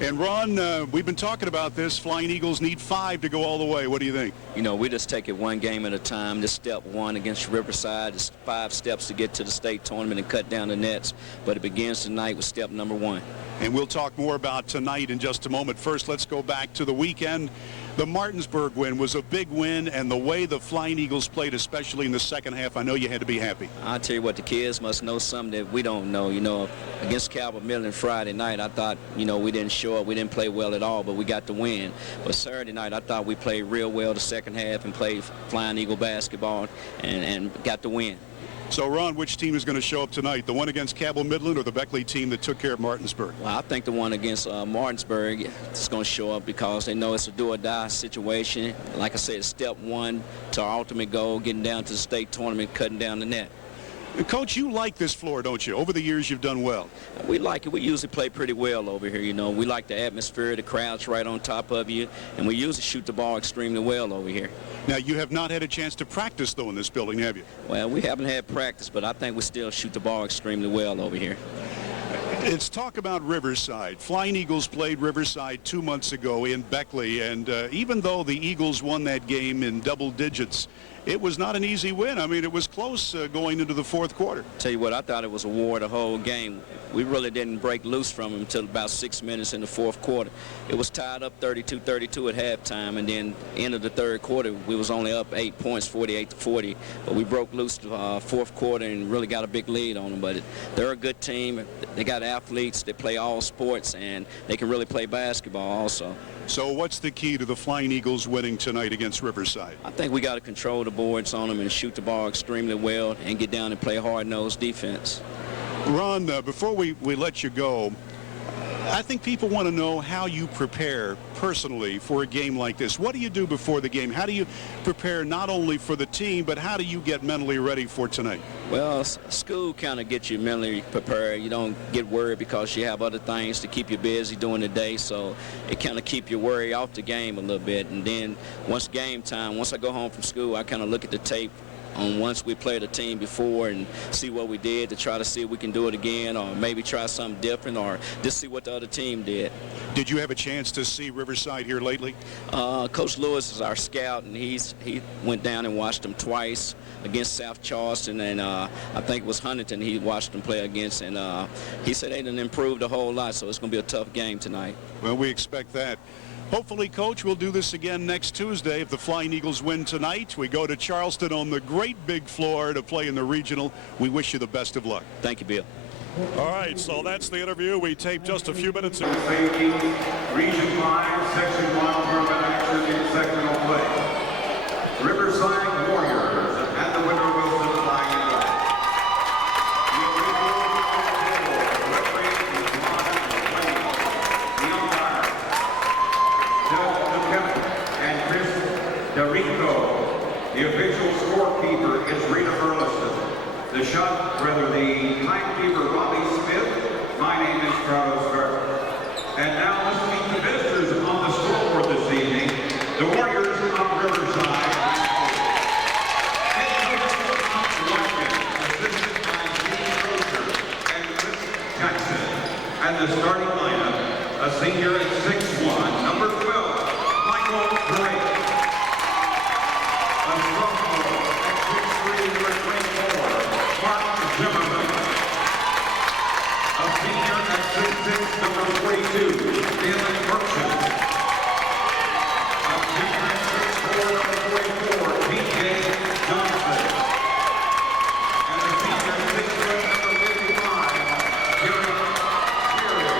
And Ron, we've been talking about this. Flying Eagles need 5 to go all the way. What do you think? You know, we just take it one game at a time. This step 1 against Riverside is 5 steps to get to the state tournament and cut down the nets. But it begins tonight with step number 1. And we'll talk more about tonight in just a moment. First, let's go back to the weekend. The Martinsburg win was a big win, and the way the Flying Eagles played, especially in the second half, I know you had to be happy. I'll tell you what, the kids must know something that we don't know. You know, against Cabot Midland Friday night, I thought, you know, we didn't show up. We didn't play well at all, but we got the win. But Saturday night, I thought we played real well the second half and played Flying Eagle basketball and got the win. So, Ron, which team is going to show up tonight? The one against Cabot Midland or the Beckley team that took care of Martinsburg? Well, I think the one against Martinsburg is going to show up because they know it's a do-or-die situation. Like I said, step 1 to our ultimate goal, getting down to the state tournament, cutting down the net. Coach, you like this floor, don't you? Over the years, you've done well. We like it. We usually play pretty well over here, you know. We like the atmosphere, the crowd's right on top of you, and we usually shoot the ball extremely well over here. Now, you have not had a chance to practice, though, in this building, have you? Well, we haven't had practice, but I think we still shoot the ball extremely well over here. Let's talk about Riverside. Flying Eagles played Riverside 2 months ago in Beckley, and even though the Eagles won that game in double digits, it was not an easy win. I mean, it was close going into the fourth quarter. Tell you what, I thought it was a war the whole game. We really didn't break loose from them until about 6 minutes in the fourth quarter. It was tied up 32-32 at halftime, and then end of the third quarter, we was only up 8 points, 48-40. But we broke loose the fourth quarter and really got a big lead on them. But they're a good team. They got athletes. They play all sports, and they can really play basketball also. So what's the key to the Flying Eagles winning tonight against Riverside? I think we got to control the boards on them and shoot the ball extremely well and get down and play hard-nosed defense. Ron, before we let you go, I think people want to know how you prepare personally for a game like this. What do you do before the game? How do you prepare not only for the team, but how do you get mentally ready for tonight? Well, school kind of gets you mentally prepared. You don't get worried because you have other things to keep you busy during the day, so it kind of keep your worry off the game a little bit. And then once game time, once I go home from school, I kind of look at the tape on once we played a team before and see what we did to try to see if we can do it again, or maybe try something different, or just see what the other team did. Did you have a chance to see Riverside here lately? Coach Lewis is our scout, and he went down and watched them twice against South Charleston, and I think it was Huntington he watched them play against, and he said they didn't improve a whole lot, so it's going to be a tough game tonight. Well, we expect that. Hopefully, Coach, we'll do this again next Tuesday. If the Flying Eagles win tonight, we go to Charleston on the great big floor to play in the regional. We wish you the best of luck. Thank you, Bill. All right, so that's the interview. We taped just a few minutes ago. Safety, Region 5, Section 1 tournament action in sectional play. Riverside Warriors at the Woodrow Wilson Flying Eagles. The official scorekeeper is Rita Burleson. The timekeeper Robbie Smith. My name is Carlos Garber. And now let's meet the visitors on the scoreboard this evening. The Warriors of Riverside. Head coach assisted by Gene Crozier and Chris Jackson. And the starting lineup, a senior at 6'1", number 12, Michael Gray. A sophomore at 6'3", number 24, Mark Zimmerman. A senior at 6'6", number 42, Dylan Berkson. A senior at 6'4", number 44, T.J. Johnson. And a senior at 6'7", number 55, Jerry Sherry.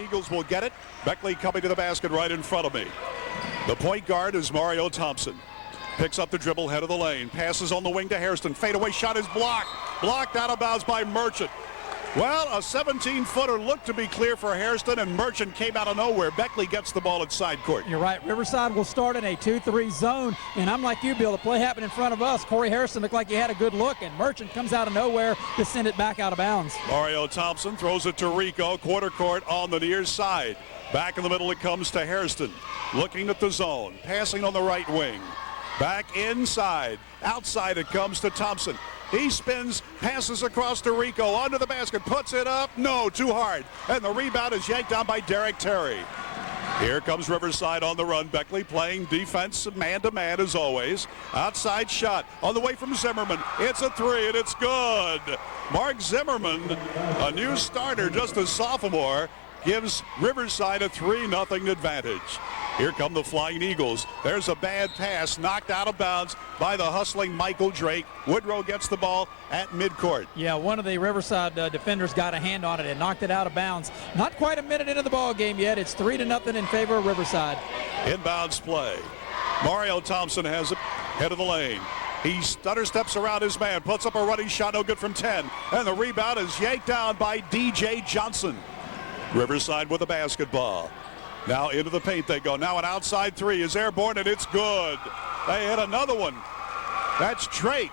Eagles will get it. Beckley coming to the basket right in front of me. The point guard is Mario Thompson. Picks up the dribble, head of the lane. Passes on the wing to Hairston. Fadeaway shot is blocked. Blocked out of bounds by Merchant. Well, a 17-footer looked to be clear for Hairston, and Merchant came out of nowhere. Beckley gets the ball at side court. You're right. Riverside will start in a 2-3 zone, and I'm like you, Bill. The play happened in front of us. Corey Hairston looked like he had a good look, and Merchant comes out of nowhere to send it back out of bounds. Mario Thompson throws it to Rico, quarter court on the near side. Back in the middle it comes to Hairston, looking at the zone, passing on the right wing. Back inside. Outside it comes to Thompson. He spins, passes across to Rico, under the basket, puts it up. No, too hard. And the rebound is yanked down by Derek Terry. Here comes Riverside on the run. Beckley playing defense man-to-man as always. Outside shot on the way from Zimmerman. It's a three, and it's good. Mark Zimmerman, a new starter, just a sophomore, gives Riverside a 3-0 advantage. Here come the Flying Eagles. There's a bad pass knocked out of bounds by the hustling Michael Drake. Woodrow gets the ball at midcourt. Yeah, one of the Riverside defenders got a hand on it and knocked it out of bounds. Not quite a minute into the ball game yet. It's 3-0 in favor of Riverside. Inbounds play. Mario Thompson has it, head of the lane. He stutter steps around his man, puts up a running shot, no good from 10. And the rebound is yanked down by DJ Johnson. Riverside with the basketball. Now into the paint they go. Now an outside three is airborne, and it's good. They hit another one. That's Drake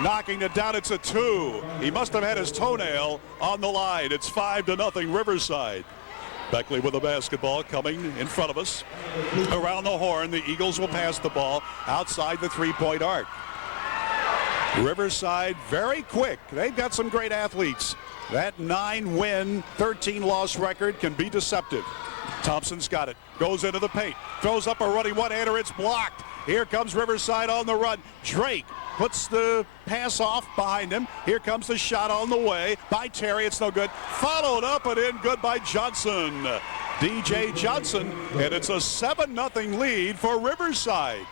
knocking it down. It's a two. He must have had his toenail on the line. It's 5-0 Riverside. Beckley with the basketball coming in front of us. Around the horn, the Eagles will pass the ball outside the three-point arc. Riverside very quick. They've got some great athletes. That 9-win, 13-loss record can be deceptive. Thompson's got it. Goes into the paint. Throws up a running one-hander. It's blocked. Here comes Riverside on the run. Drake puts the pass off behind him. Here comes the shot on the way by Terry. It's no good. Followed up and in good by Johnson. DJ Johnson, and it's a 7-0 lead for Riverside.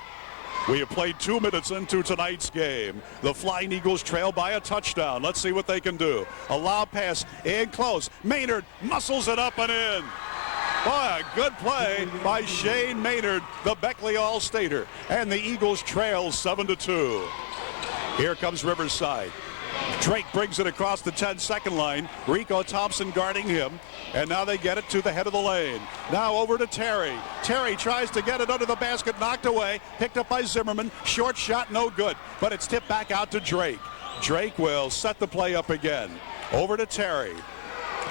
We have played 2 minutes into tonight's game. The Flying Eagles trail by a touchdown. Let's see what they can do. A lob pass in close. Maynard muscles it up and in. Boy, a good play by Shane Maynard, the Beckley All-Stater. And the Eagles trail 7-2. Here comes Riverside. Drake brings it across the 10-second line. Rico Thompson guarding him. And now they get it to the head of the lane. Now over to Terry. Terry tries to get it under the basket, knocked away. Picked up by Zimmerman. Short shot, no good. But it's tipped back out to Drake. Drake will set the play up again. Over to Terry.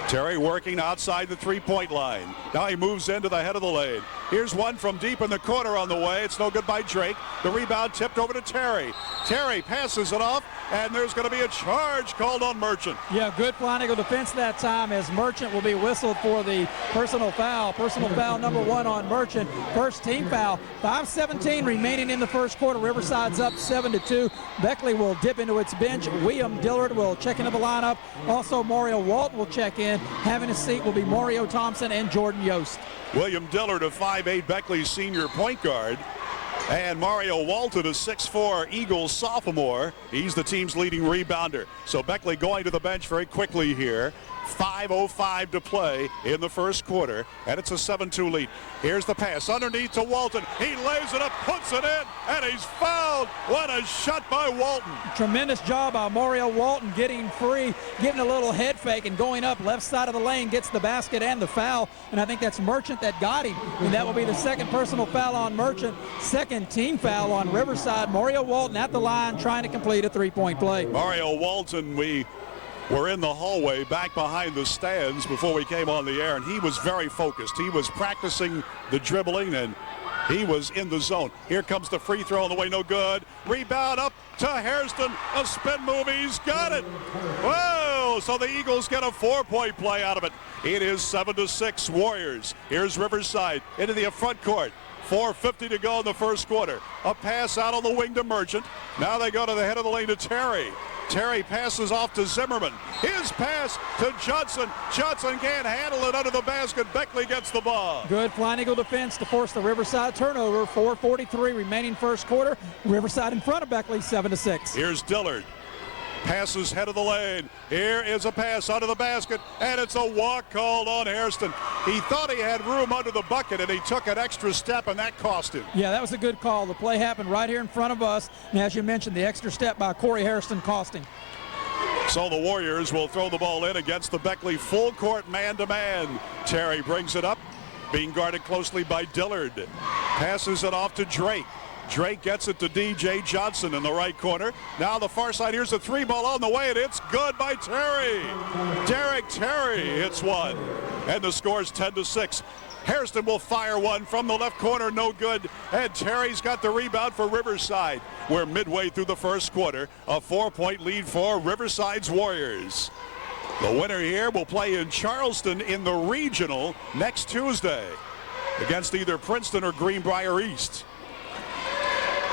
Terry working outside the three-point line. Now he moves into the head of the lane. Here's one from deep in the corner on the way. It's no good by Drake. The rebound tipped over to Terry. Terry passes it off, and there's going to be a charge called on Merchant. Yeah, good Flying Eagle defense that time, as Merchant will be whistled for the personal foul. Personal foul number 1 on Merchant. First team foul. 5:17 remaining in the first quarter. Riverside's up 7-2. Beckley will dip into its bench. William Dillard will check into the lineup. Also, Mario Walton will check in. Having a seat will be Mario Thompson and Jordan Yost. William Dillard, a 5'8" Beckley senior point guard. And Mario Walton, a 6'4" Eagles sophomore. He's the team's leading rebounder. So Beckley going to the bench very quickly here. 5:05 to play in the first quarter, and it's a 7-2 lead. Here's the pass underneath to Walton. He lays it up, puts it in, and he's fouled. What a shot by Walton. Tremendous job by Mario Walton getting free, getting a little head fake, and going up left side of the lane, gets the basket and the foul. And I think that's Merchant that got him. And that will be the second personal foul on Merchant, second team foul on Riverside. Mario Walton at the line trying to complete a three-point play. Mario Walton, we were in the hallway back behind the stands before we came on the air, and he was very focused. He was practicing the dribbling, and he was in the zone. Here comes the free throw on the way, no good. Rebound up to Hairston, a spin move, he's got it. Whoa, so the Eagles get a 4-point play out of it. It is 7-6 Warriors. Here's Riverside into the front court. 4:50 to go in the first quarter. A pass out on the wing to Merchant. Now they go to the head of the lane to Terry. Terry passes off to Zimmerman. His pass to Johnson. Johnson can't handle it under the basket. Beckley gets the ball. Good Flying Eagle defense to force the Riverside turnover. 4:43 remaining first quarter. Riverside in front of Beckley, 7-6. Here's Dillard. Passes head of the lane. Here is a pass under the basket, and it's a walk called on Hairston. He thought he had room under the bucket, and he took an extra step, and that cost him. Yeah, that was a good call. The play happened right here in front of us, and as you mentioned, the extra step by Corey Hairston cost him. So the Warriors will throw the ball in against the Beckley full court man-to-man. Terry brings it up, being guarded closely by Dillard. Passes it off to Drake. Drake gets it to DJ Johnson in the right corner. Now the far side, here's a three ball on the way, and it's good by Terry. Derek Terry hits one, and the score's 10-6. Hairston will fire one from the left corner, no good, and Terry's got the rebound for Riverside. We're midway through the first quarter, a 4-point lead for Riverside's Warriors. The winner here will play in Charleston in the regional next Tuesday against either Princeton or Greenbrier East.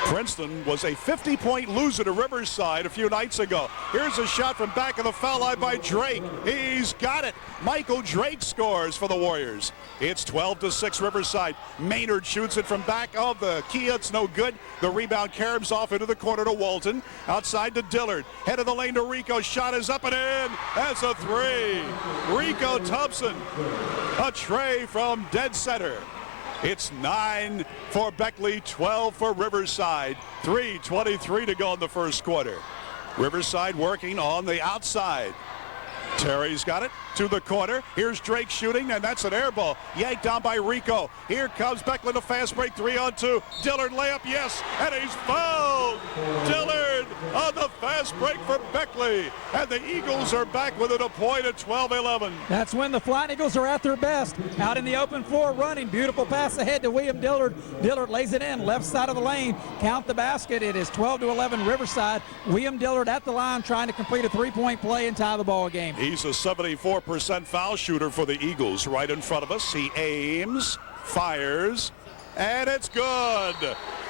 Princeton was a 50-point loser to Riverside a few nights ago. Here's a shot from back of the foul line by Drake. He's got it. Michael Drake scores for the Warriors. It's 12-6 Riverside. Maynard shoots it from back of the key. It's no good. The rebound caroms off into the corner to Walton. Outside to Dillard. Head of the lane to Rico. Shot is up and in. That's a three. Rico Thompson. A tray from dead center. It's 9 for Beckley, 12 for Riverside. 3:23 to go in the first quarter. Riverside working on the outside. Terry's got it to the corner. Here's Drake shooting, and that's an air ball. Yanked down by Rico. Here comes Beckley, the fast break, 3-on-2. Dillard layup, yes, and he's fouled. Dillard on the fast break for Beckley. And the Eagles are back within a point at 12-11. That's when the Flying Eagles are at their best. Out in the open floor running. Beautiful pass ahead to William Dillard. Dillard lays it in, left side of the lane. Count the basket. It is 12-11 Riverside. William Dillard at the line trying to complete a three-point play and tie the ball game. He's a 74% foul shooter for the Eagles right in front of us. He aims, fires, and it's good.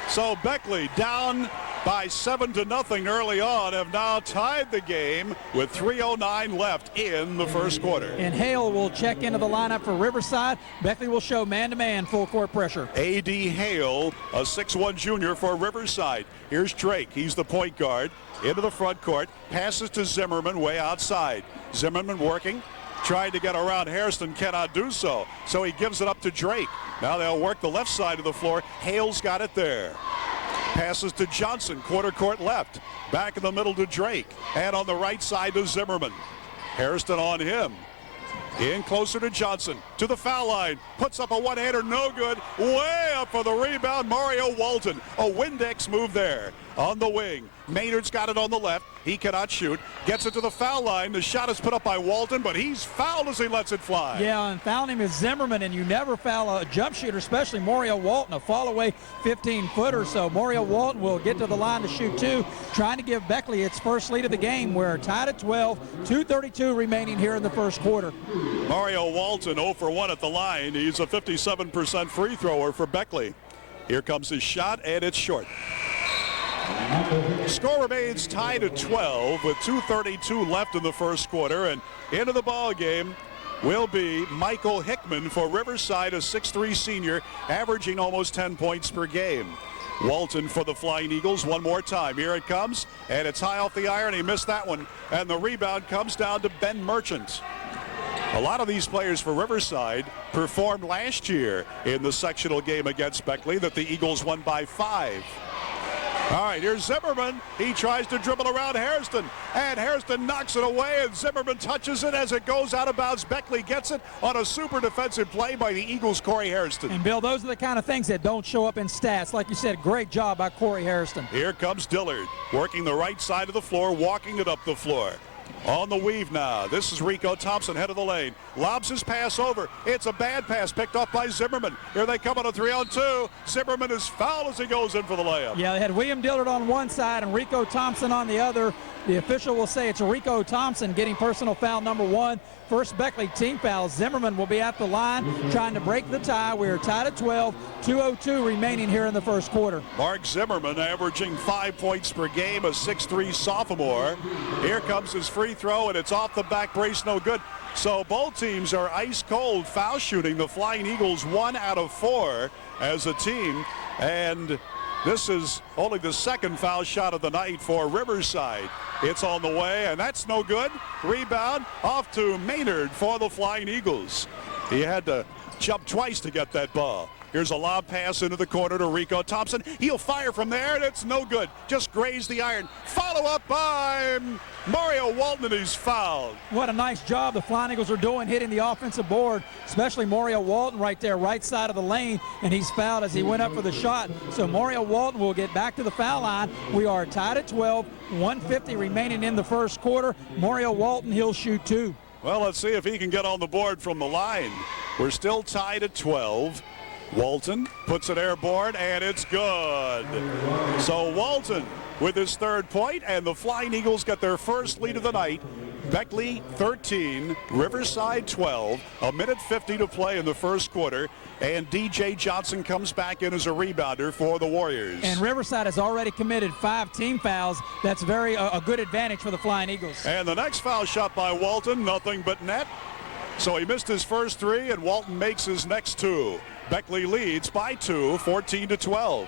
So Beckley down by 7-0 early on have now tied the game with 3:09 left in the first quarter. And Hale will check into the lineup for Riverside. Beckley will show man-to-man full court pressure. A.D. Hale, a 6'1 junior for Riverside. Here's Drake. He's the point guard. Into the front court. Passes to Zimmerman way outside. Zimmerman working. Trying to get around Hairston, cannot do so. So he gives it up to Drake. Now they'll work the left side of the floor. Hale's got it there. Passes to Johnson, quarter court left. Back in the middle to Drake. And on the right side to Zimmerman. Hairston on him. In closer to Johnson. To the foul line. Puts up a one-hander, no good. Way up for the rebound, Mario Walton. A Windex move there. On the wing. Maynard's got it on the left. He cannot shoot. Gets it to the foul line. The shot is put up by Walton, but he's fouled as he lets it fly. Yeah, and fouling him is Zimmerman, and you never foul a jump shooter, especially Mario Walton, a fall away 15-footer. So Mario Walton will get to the line to shoot two, trying to give Beckley its first lead of the game. We're tied at 12, 2:32 remaining here in the first quarter. Mario Walton 0 for 1 at the line. He's a 57% free thrower for Beckley. Here comes his shot, and it's short. Score remains tied at 12 with 2:32 left in the first quarter, and into the ball game will be Michael Hickman for Riverside, a 6'3 senior, averaging almost 10 points per game. Walton for the Flying Eagles one more time. Here it comes, and it's high off the iron. He missed that one, and the rebound comes down to Ben Merchant. A lot of these players for Riverside performed last year in the sectional game against Beckley that the Eagles won by 5. All right, here's Zimmerman. He tries to dribble around Hairston, and Hairston knocks it away, and Zimmerman touches it as it goes out of bounds. Beckley gets it on a super defensive play by the Eagles' Corey Hairston. And, Bill, those are the kind of things that don't show up in stats. Like you said, great job by Corey Hairston. Here comes Dillard, working the right side of the floor, walking it up the floor. On the weave now. This is Rico Thompson, head of the lane. Lobs his pass over. It's a bad pass picked off by Zimmerman. Here they come on a 3-on-2. Zimmerman is fouled as he goes in for the layup. Yeah, they had William Dillard on one side and Rico Thompson on the other. The official will say it's Rico Thompson getting personal foul number 1. First Beckley team foul. Zimmerman will be at the line trying to break the tie. We are tied at 12, 2:02 remaining here in the first quarter. Mark Zimmerman averaging 5 points per game, a 6'3 sophomore. Here comes his free throw, and it's off the back brace, no good. So both teams are ice cold foul shooting. The Flying Eagles 1 out of 4 as a team, and This is only the second foul shot of the night for Riverside. It's on the way, and that's no good. Rebound off to Maynard for the Flying Eagles. He had to jump twice to get that ball. Here's a lob pass into the corner to Rico Thompson. He'll fire from there, and it's no good. Just grazed the iron. Follow up by Mario Walton, and he's fouled. What a nice job the Flying Eagles are doing hitting the offensive board, especially Mario Walton right there, right side of the lane, and he's fouled as he went up for the shot. So Mario Walton will get back to the foul line. We are tied at 12, 1:50 remaining in the first quarter. Mario Walton, he'll shoot 2. Well, let's see if he can get on the board from the line. We're still tied at 12. Walton puts it airborne, and it's good. So Walton with his 3rd point, and the Flying Eagles get their first lead of the night. Beckley 13, Riverside 12, a minute 50 to play in the first quarter, and DJ Johnson comes back in as a rebounder for the Warriors. And Riverside has already committed 5 team fouls. That's a good advantage for the Flying Eagles. And the next foul shot by Walton, nothing but net. So he missed his first 3, and Walton makes his next 2. Beckley leads by 2, 14-12.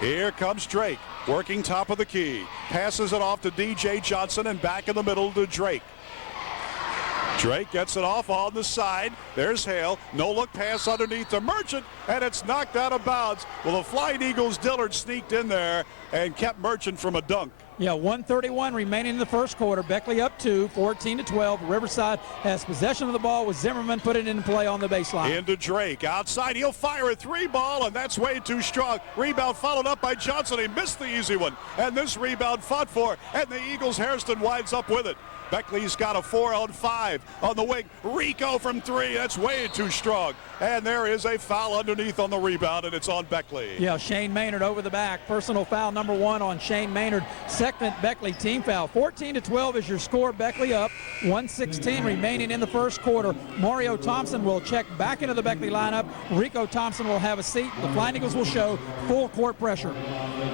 Here comes Drake, working top of the key. Passes it off to DJ Johnson, and back in the middle to Drake. Drake gets it off on the side. There's Hale. No-look pass underneath to Merchant, and it's knocked out of bounds. Well, the Flying Eagles' Dillard sneaked in there and kept Merchant from a dunk. Yeah, 1:31 remaining in the first quarter. Beckley up 2, 14-12. Riverside has possession of the ball with Zimmerman put it into play on the baseline. Into Drake. Outside, he'll fire a 3 ball, and that's way too strong. Rebound followed up by Johnson. He missed the easy one, and this rebound fought for, and the Eagles' Hairston winds up with it. Beckley's got a 4-on-5 on the wing. Rico from 3. That's way too strong. And there is a foul underneath on the rebound, and it's on Beckley. Yeah, Shane Maynard over the back. Personal foul number 1 on Shane Maynard. Second Beckley team foul. 14-12 is your score. Beckley up. 1:16 remaining in the first quarter. Mario Thompson will check back into the Beckley lineup. Rico Thompson will have a seat. The Flying Eagles will show full court pressure.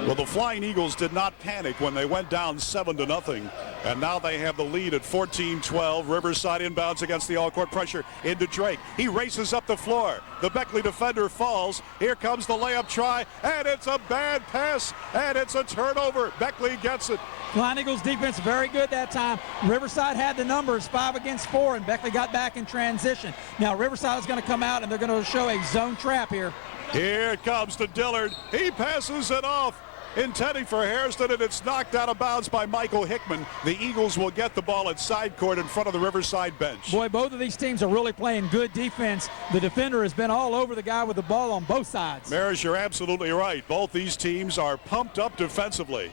Well, the Flying Eagles did not panic when they went down 7-0, and now they have the lead at 14-12. Riverside inbounds against the all-court pressure into Drake. He races up the floor. The Beckley defender falls. Here comes the layup try, and it's a bad pass, and it's a turnover. Beckley gets it. Flying Eagles defense very good that time. Riverside had the numbers 5 against 4, and Beckley got back in transition. Now Riverside is going to come out, and they're going to show a zone trap here. Here it comes to Dillard. He passes it off, intending for Hairston, and it's knocked out of bounds by Michael Hickman. The Eagles will get the ball at side court in front of the Riverside bench. Boy, both of these teams are really playing good defense. The defender has been all over the guy with the ball on both sides. Maris, you're absolutely right. Both these teams are pumped up defensively.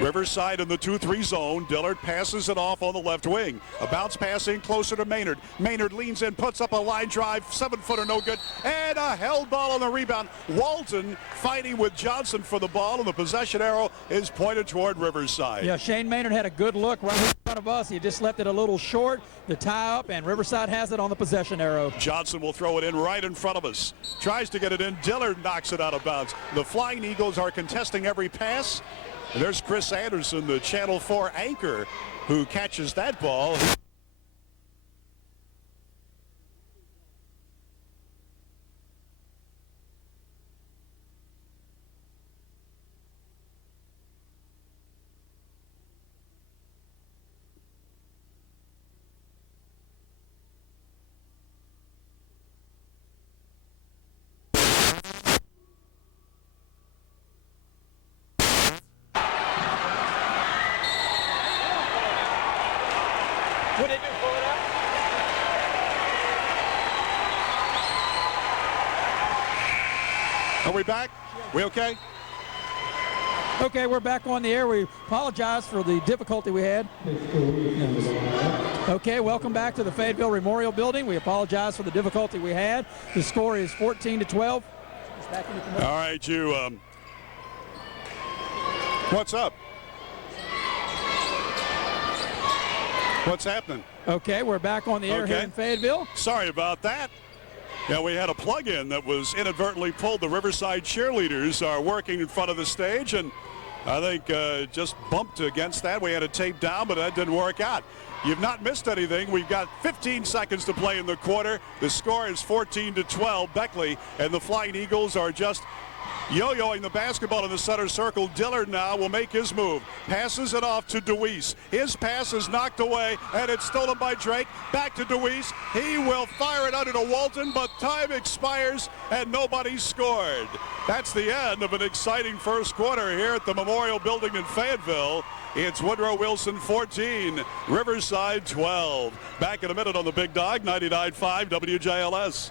Riverside in the 2-3 zone. Dillard passes it off on the left wing. A bounce pass in closer to Maynard. Maynard leans in, puts up a line drive, 7-footer, no good, and a held ball on the rebound. Walton fighting with Johnson for the ball, and the possession arrow is pointed toward Riverside. Yeah, Shane Maynard had a good look right in front of us. He just left it a little short, the tie up, and Riverside has it on the possession arrow. Johnson will throw it in right in front of us. Tries to get it in. Dillard knocks it out of bounds. The Flying Eagles are contesting every pass. And there's Chris Anderson, the Channel 4 anchor, who catches that ball. What did they do? Pull it out? Are we back? We okay? Okay, we're back on the air. We apologize for the difficulty we had. Okay, welcome back to the Fayetteville Memorial Building. We apologize for the difficulty we had. The score is 14-12. All right, you. What's up? What's happening? Okay, we're back on the air here in Fayetteville. Sorry about that. Yeah, we had a plug-in that was inadvertently pulled. The Riverside cheerleaders are working in front of the stage, and I think just bumped against that. We had it taped down, but that didn't work out. You've not missed anything. We've got 15 seconds to play in the quarter. The score is 14-12. Beckley and the Flying Eagles are just Yo-yoing the basketball in the center circle. Dillard now will make his move. Passes it off to Deweese. His pass is knocked away, and it's stolen by Drake. Back to Deweese. He will fire it under to Walton, but time expires, and nobody scored. That's the end of an exciting first quarter here at the Memorial Building in Fayetteville. It's Woodrow Wilson 14, Riverside 12. Back in a minute on the Big Dog, 99.5 WJLS.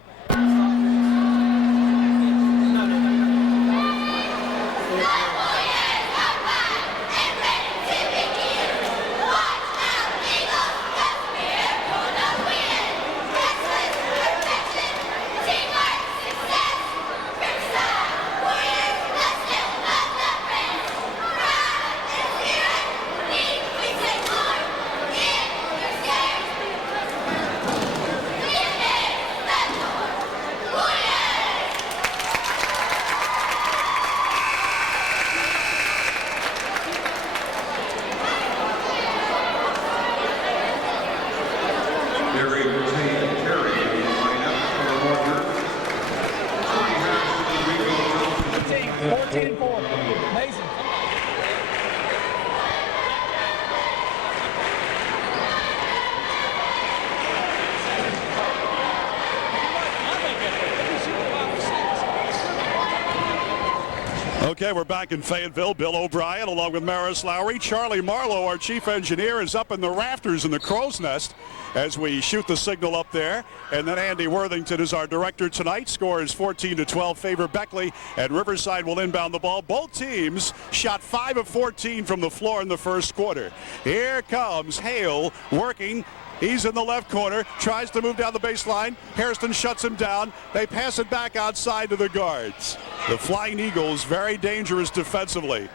Okay, we're back in Fayetteville. Bill O'Brien along with Maris Lowry. Charlie Marlowe, our chief engineer, is up in the rafters in the crow's nest as we shoot the signal up there. And then Andy Worthington is our director tonight. Score is 14-12 favor Beckley, and Riverside will inbound the ball. Both teams shot 5 of 14 from the floor in the first quarter. Here comes Hale working. He's in the left corner, tries to move down the baseline. Hairston shuts him down. They pass it back outside to the guards. The Flying Eagles, very dangerous defensively.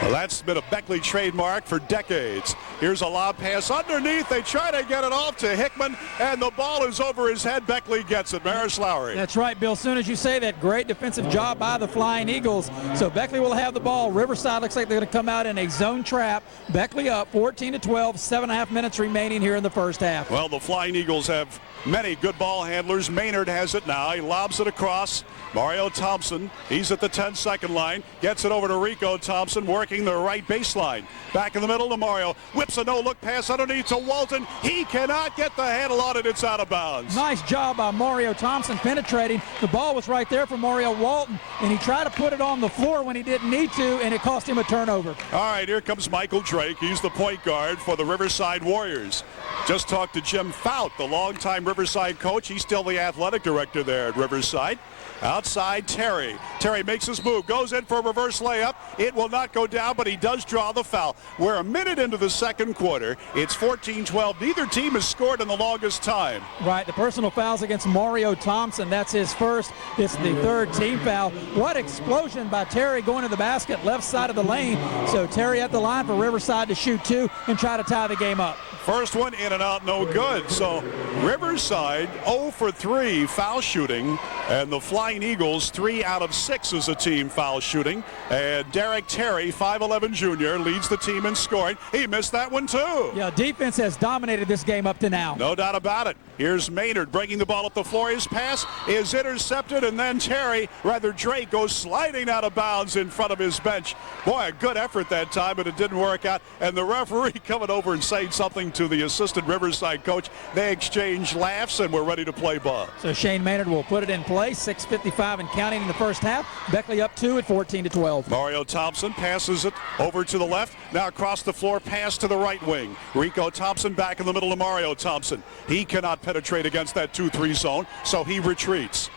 Well, that's been a Beckley trademark for decades. Here's a lob pass underneath. They try to get it off to Hickman, and the ball is over his head. Beckley gets it. Maris Lowry. That's right, Bill. As soon as you say that, great defensive job by the Flying Eagles. So Beckley will have the ball. Riverside looks like they're going to come out in a zone trap. Beckley up 14-12, 7.5 minutes remaining here in the first half. Well, the Flying Eagles have many good ball handlers. Maynard has it now. He lobs it across. Mario Thompson, he's at the 10-second line, gets it over to Rico Thompson, working the right baseline. Back in the middle to Mario, whips a no-look pass underneath to Walton. He cannot get the handle on it. It's out of bounds. Nice job by Mario Thompson penetrating. The ball was right there for Mario Walton, and he tried to put it on the floor when he didn't need to, and it cost him a turnover. All right, here comes Michael Drake. He's the point guard for the Riverside Warriors. Just talked to Jim Fout, the longtime Riverside coach. He's still the athletic director there at Riverside. Outside, Terry. Terry makes his move, goes in for a reverse layup. It will not go down, but he does draw the foul. We're a minute into the second quarter. It's 14-12. Neither team has scored in the longest time. Right, the personal fouls against Mario Thompson. That's his first. It's the third team foul. What explosion by Terry going to the basket, left side of the lane. So Terry at the line for Riverside to shoot two and try to tie the game up. First one in and out, no good. So Riverside 0 for 3 foul shooting, and the Flying Eagles 3 out of 6 is a team foul shooting. And Derek Terry, 5'11 junior, leads the team in scoring. He missed that one too. Yeah, defense has dominated this game up to now. No doubt about it. Here's Maynard breaking the ball up the floor. His pass is intercepted, and then Drake goes sliding out of bounds in front of his bench. Boy, a good effort that time, but it didn't work out. And the referee coming over and saying something to the assistant Riverside coach. They exchange laughs, and we're ready to play ball. So Shane Maynard will put it in play. 6:55 and counting in the first half. Beckley up 2 at 14-12. Mario Thompson passes it over to the left. Now across the floor, pass to the right wing. Rico Thompson back in the middle of Mario Thompson. He cannot penetrate against that 2-3 zone, so he retreats.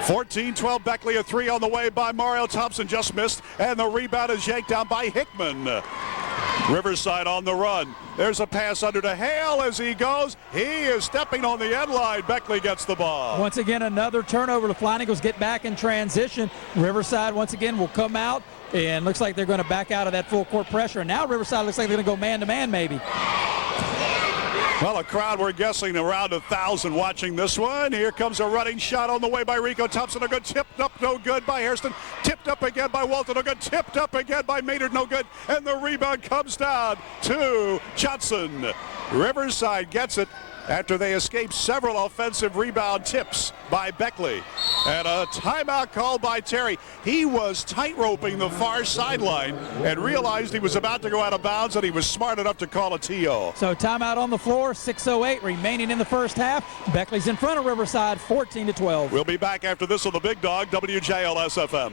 14-12, Beckley, a 3 on the way by Mario Thompson, just missed, and the rebound is yanked down by Hickman. Riverside on the run. There's a pass under to Hale as he goes. He is stepping on the end line. Beckley gets the ball. Once again, another turnover. The Flying Eagles get back in transition. Riverside once again will come out, and looks like they're going to back out of that full court pressure. And now Riverside looks like they're going to go man-to-man maybe. Well, a crowd, we're guessing around 1,000 watching this one. Here comes a running shot on the way by Rico Thompson. A good tipped up, no good by Hairston. Tipped up again by Walton. A good tipped up again by Maynard, no good. And the rebound comes down to Johnson. Riverside gets it. after they escaped several offensive rebound tips by Beckley. And a timeout called by Terry. He was tight-roping the far sideline and realized he was about to go out of bounds, and he was smart enough to call a TO. So timeout on the floor, 6:08 remaining in the first half. Beckley's in front of Riverside, 14-12. We'll be back after this on the Big Dog, WJLS-FM.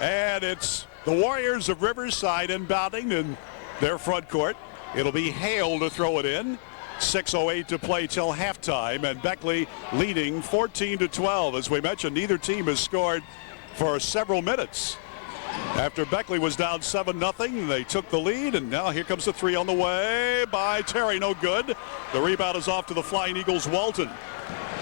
And it's the Warriors of Riverside inbounding in their front court. It'll be Hale to throw it in. 6:08 to play till halftime, and Beckley leading 14-12. As we mentioned, neither team has scored for several minutes. After Beckley was down 7-0, they took the lead, and now here comes the three on the way by Terry. No good. The rebound is off to the Flying Eagles, Walton.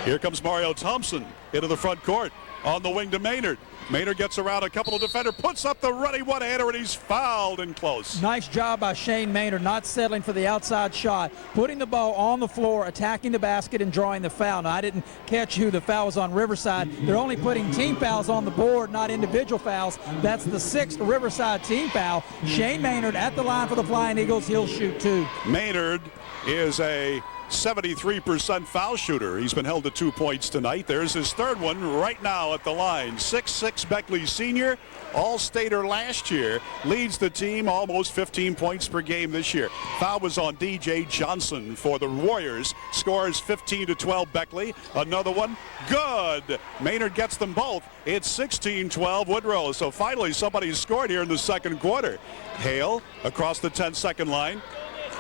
Here comes Mario Thompson into the front court. On the wing to Maynard. Maynard gets around a couple of defenders, puts up the running one-hander, and he's fouled in close. Nice job by Shane Maynard, not settling for the outside shot, putting the ball on the floor, attacking the basket, and drawing the foul. Now, I didn't catch who the foul was on Riverside. They're only putting team fouls on the board, not individual fouls. That's the 6th Riverside team foul. Shane Maynard at the line for the Flying Eagles. He'll shoot 2. Maynard is a 73% foul shooter. He's been held to 2 points tonight. There's his third one right now at the line. 6'6" Beckley senior, all-stater last year, leads the team almost 15 points per game this year. Foul was on DJ Johnson for the Warriors. Scores 15-12 Beckley. Another one, good. Maynard gets them both. It's 16-12 Woodrow. So finally somebody scored here in the second quarter. Hale across the 10-second line.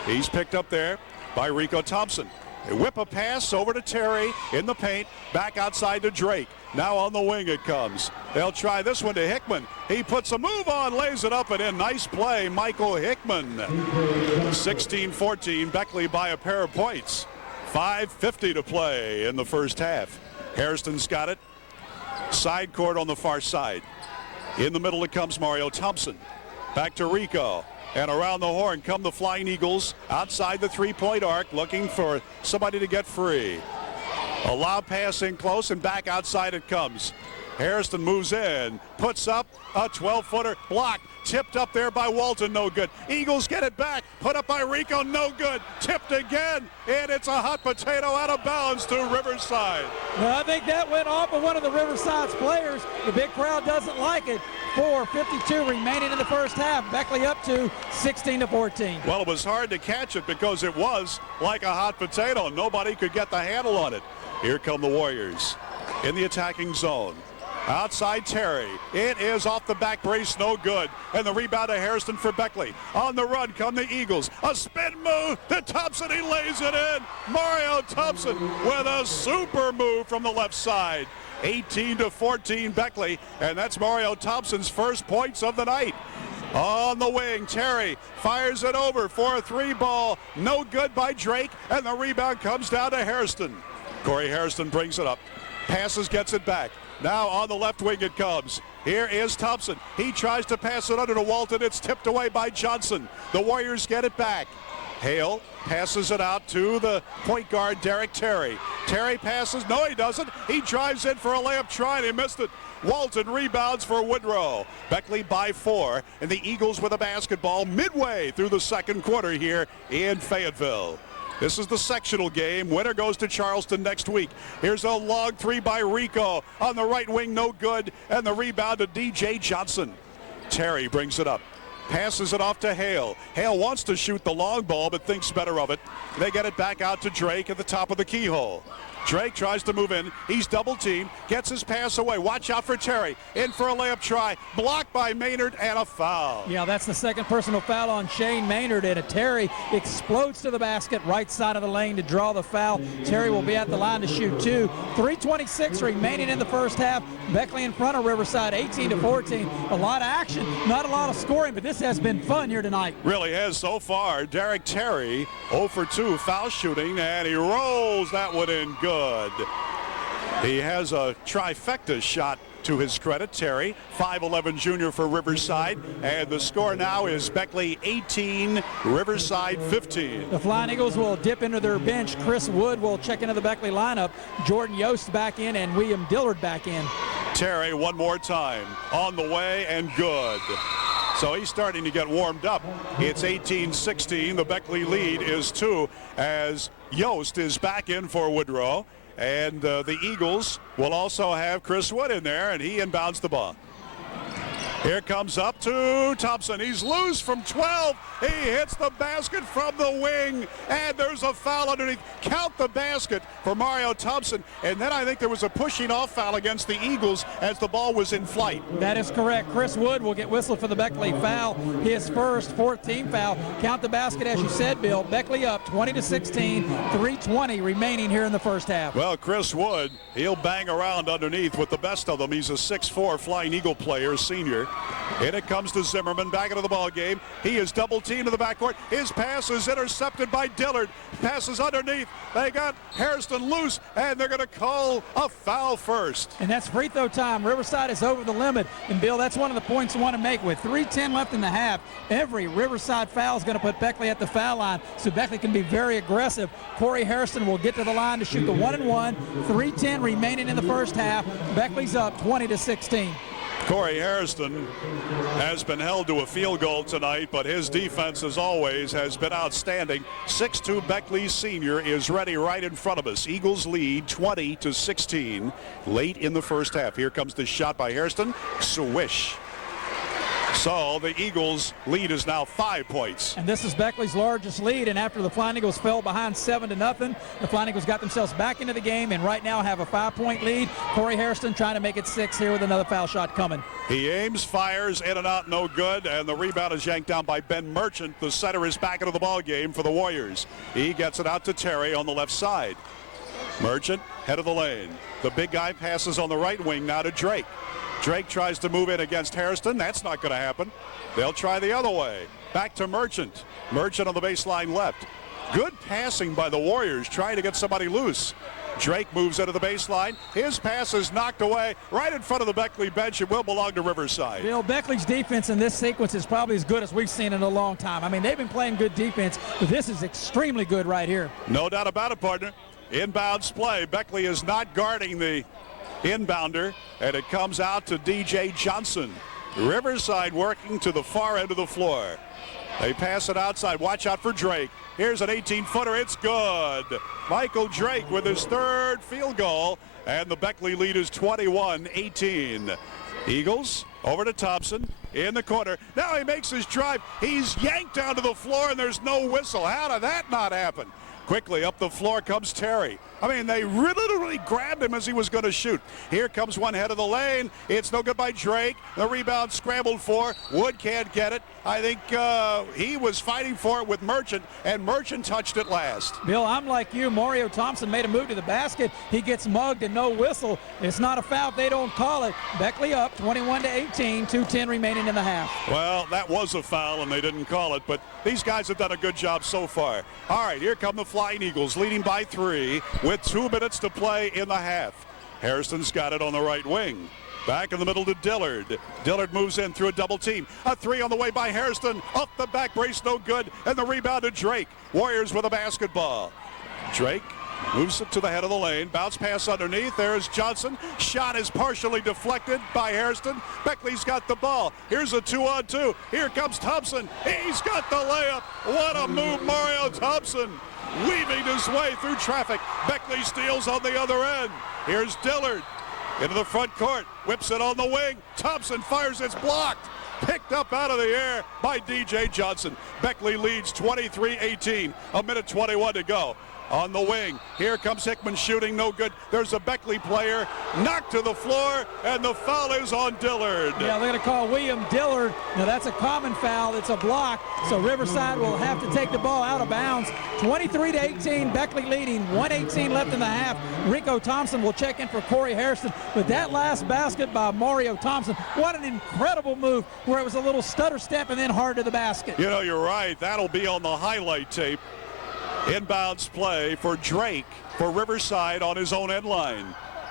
He's picked up there by Rico Thompson. They whip a pass over to Terry in the paint, back outside to Drake. Now on the wing it comes. They'll try this one to Hickman. He puts a move on, lays it up and in. Nice play, Michael Hickman. 16-14, Beckley by a pair of points. 5:50 to play in the first half. Hairston's got it. Side court on the far side. In the middle it comes Mario Thompson. Back to Rico. And around the horn come the Flying Eagles outside the three-point arc, looking for somebody to get free. A lob pass in close, and back outside it comes. Hairston moves in, puts up a 12-footer, blocked, tipped up there by Walton, no good. Eagles get it back, put up by Rico, no good. Tipped again, and it's a hot potato out of bounds to Riverside. Well, I think that went off of one of the Riverside's players. The big crowd doesn't like it. 4:52 remaining in the first half. Beckley up to 16-14. Well, it was hard to catch it because it was like a hot potato. Nobody could get the handle on it. Here come the Warriors in the attacking zone. Outside Terry. It is off the back brace, no good. And the rebound to Hairston for Beckley. On the run come the Eagles. A spin move to Thompson. He lays it in. Mario Thompson with a super move from the left side. 18-14 Beckley, and that's Mario Thompson's first points of the night. On the wing, Terry fires it over for a 3-ball. No good by Drake, and the rebound comes down to Hairston. Corey Hairston brings it up. Passes, gets it back. Now on the left wing it comes. Here is Thompson. He tries to pass it under to Walton. It's tipped away by Johnson. The Warriors get it back. Hale passes it out to the point guard, Derek Terry. Terry passes. No, he doesn't. He drives in for a layup try, and he missed it. Walton rebounds for Woodrow. Beckley by 4, and the Eagles with a basketball midway through the second quarter here in Fayetteville. This is the sectional game. Winner goes to Charleston next week. Here's a long 3 by Rico. On the right wing, no good, and the rebound to DJ Johnson. Terry brings it up. Passes it off to Hale. Hale wants to shoot the long ball, but thinks better of it. They get it back out to Drake at the top of the keyhole. Drake tries to move in. He's double teamed. Gets his pass away. Watch out for Terry. In for a layup try. Blocked by Maynard and a foul. Yeah, that's the second personal foul on Shane Maynard, and Terry explodes to the basket, right side of the lane to draw the foul. Terry will be at the line to shoot 2. 3:26 remaining in the first half. Beckley in front of Riverside, 18-14. A lot of action, not a lot of scoring, but this has been fun here tonight. Really has so far. Derek Terry 0 for 2 foul shooting, and he rolls that one in good. He has a trifecta shot to his credit. Terry, 5'11" junior for Riverside. And the score now is Beckley 18, Riverside 15. The Flying Eagles will dip into their bench. Chris Wood will check into the Beckley lineup. Jordan Yost back in and William Dillard back in. Terry one more time on the way and good. So he's starting to get warmed up. It's 18-16. The Beckley lead is 2 as Yost is back in for Woodrow. And the Eagles will also have Chris Wood in there, and he inbounds the ball. Here comes up to Thompson. He's loose from 12. He hits the basket from the wing, and there's a foul underneath. Count the basket for Mario Thompson. And then I think there was a pushing off foul against the Eagles as the ball was in flight. That is correct. Chris Wood will get whistled for the Beckley foul. His first, 4th team foul. Count the basket, as you said, Bill. Beckley up 20-16, 3:20 remaining here in the first half. Well, Chris Wood, he'll bang around underneath with the best of them. He's a 6'4" Flying Eagle player, senior. And it comes to Zimmerman back into the ball game. He is double teamed to the backcourt. His pass is intercepted by Dillard. Passes underneath. They got Hairston loose, and they're going to call a foul first. And that's free throw time. Riverside is over the limit. And Bill, that's one of the points you want to make. With 3:10 left in the half, every Riverside foul is going to put Beckley at the foul line, so Beckley can be very aggressive. Corey Hairston will get to the line to shoot the 1-and-1. 3:10 remaining in the first half. Beckley's up 20-16. Corey Hairston has been held to a field goal tonight, but his defense, as always, has been outstanding. 6'2" Beckley senior is ready right in front of us. Eagles lead 20-16 late in the first half. Here comes the shot by Hairston. Swish. So the Eagles lead is now 5 points. And this is Beckley's largest lead, and after the Flying Eagles fell behind 7-0, the Flying Eagles got themselves back into the game and right now have a 5-point lead. Corey Hairston trying to make it 6 here with another foul shot coming. He aims, fires, in and out, no good, and the rebound is yanked down by Ben Merchant. The center is back into the ball game for the Warriors. He gets it out to Terry on the left side. Merchant, head of the lane. The big guy passes on the right wing now to Drake. Drake tries to move in against Hairston. That's not going to happen. They'll try the other way. Back to Merchant. Merchant on the baseline left. Good passing by the Warriors, trying to get somebody loose. Drake moves into the baseline. His pass is knocked away right in front of the Beckley bench. It will belong to Riverside. Bill, Beckley's defense in this sequence is probably as good as we've seen in a long time. I mean, they've been playing good defense, but this is extremely good right here. No doubt about it, partner. Inbounds play. Beckley is not guarding the inbounder, and it comes out to DJ Johnson. Riverside working to the far end of the floor. They pass it outside. Watch out for Drake. Here's an 18-footer. It's good. Michael Drake with his 3rd field goal, and the Beckley lead is 21-18. Eagles over to Thompson in the corner. Now he makes his drive. He's yanked down to the floor, and there's no whistle. How did that not happen? Quickly up the floor comes Terry. I mean, they literally grabbed him as he was going to shoot. Here comes one head of the lane. It's no good by Drake. The rebound scrambled for. Wood can't get it. I think he was fighting for it with Merchant, and Merchant touched it last. Bill, I'm like you. Mario Thompson made a move to the basket. He gets mugged and no whistle. It's not a foul if they don't call it. Beckley up 21-18, 2:10 remaining in the half. Well, that was a foul, and they didn't call it, but these guys have done a good job so far. All right, here come the Flying Eagles, leading by 3 with 2 minutes to play in the half. Hairston's got it on the right wing. Back in the middle to Dillard. Dillard moves in through a double team. A 3 on the way by Hairston. Off the back brace, no good. And the rebound to Drake. Warriors with a basketball. Drake moves it to the head of the lane. Bounce pass underneath. There's Johnson. Shot is partially deflected by Hairston. Beckley's got the ball. Here's a 2-on-2. Here comes Thompson. He's got the layup. What a move, Mario Thompson. Weaving his way through traffic. Beckley steals on the other end. Here's Dillard into the front court. Whips it on the wing. Thompson fires. It's blocked. Picked up out of the air by DJ Johnson. Beckley leads 23-18. A minute 21 to go. On the wing, here comes Hickman shooting, no good. There's a Beckley player knocked to the floor, and the foul is on Dillard. Yeah, they're going to call William Dillard. Now that's a common foul. It's a block, so Riverside will have to take the ball out of bounds. 23-18, Beckley leading, 1:18 left in the half. Rico Thompson will check in for Corey Hairston. But that last basket by Mario Thompson, what an incredible move, where it was a little stutter step and then hard to the basket. You know, you're right. That'll be on the highlight tape. Inbounds play for Drake for Riverside on his own end line.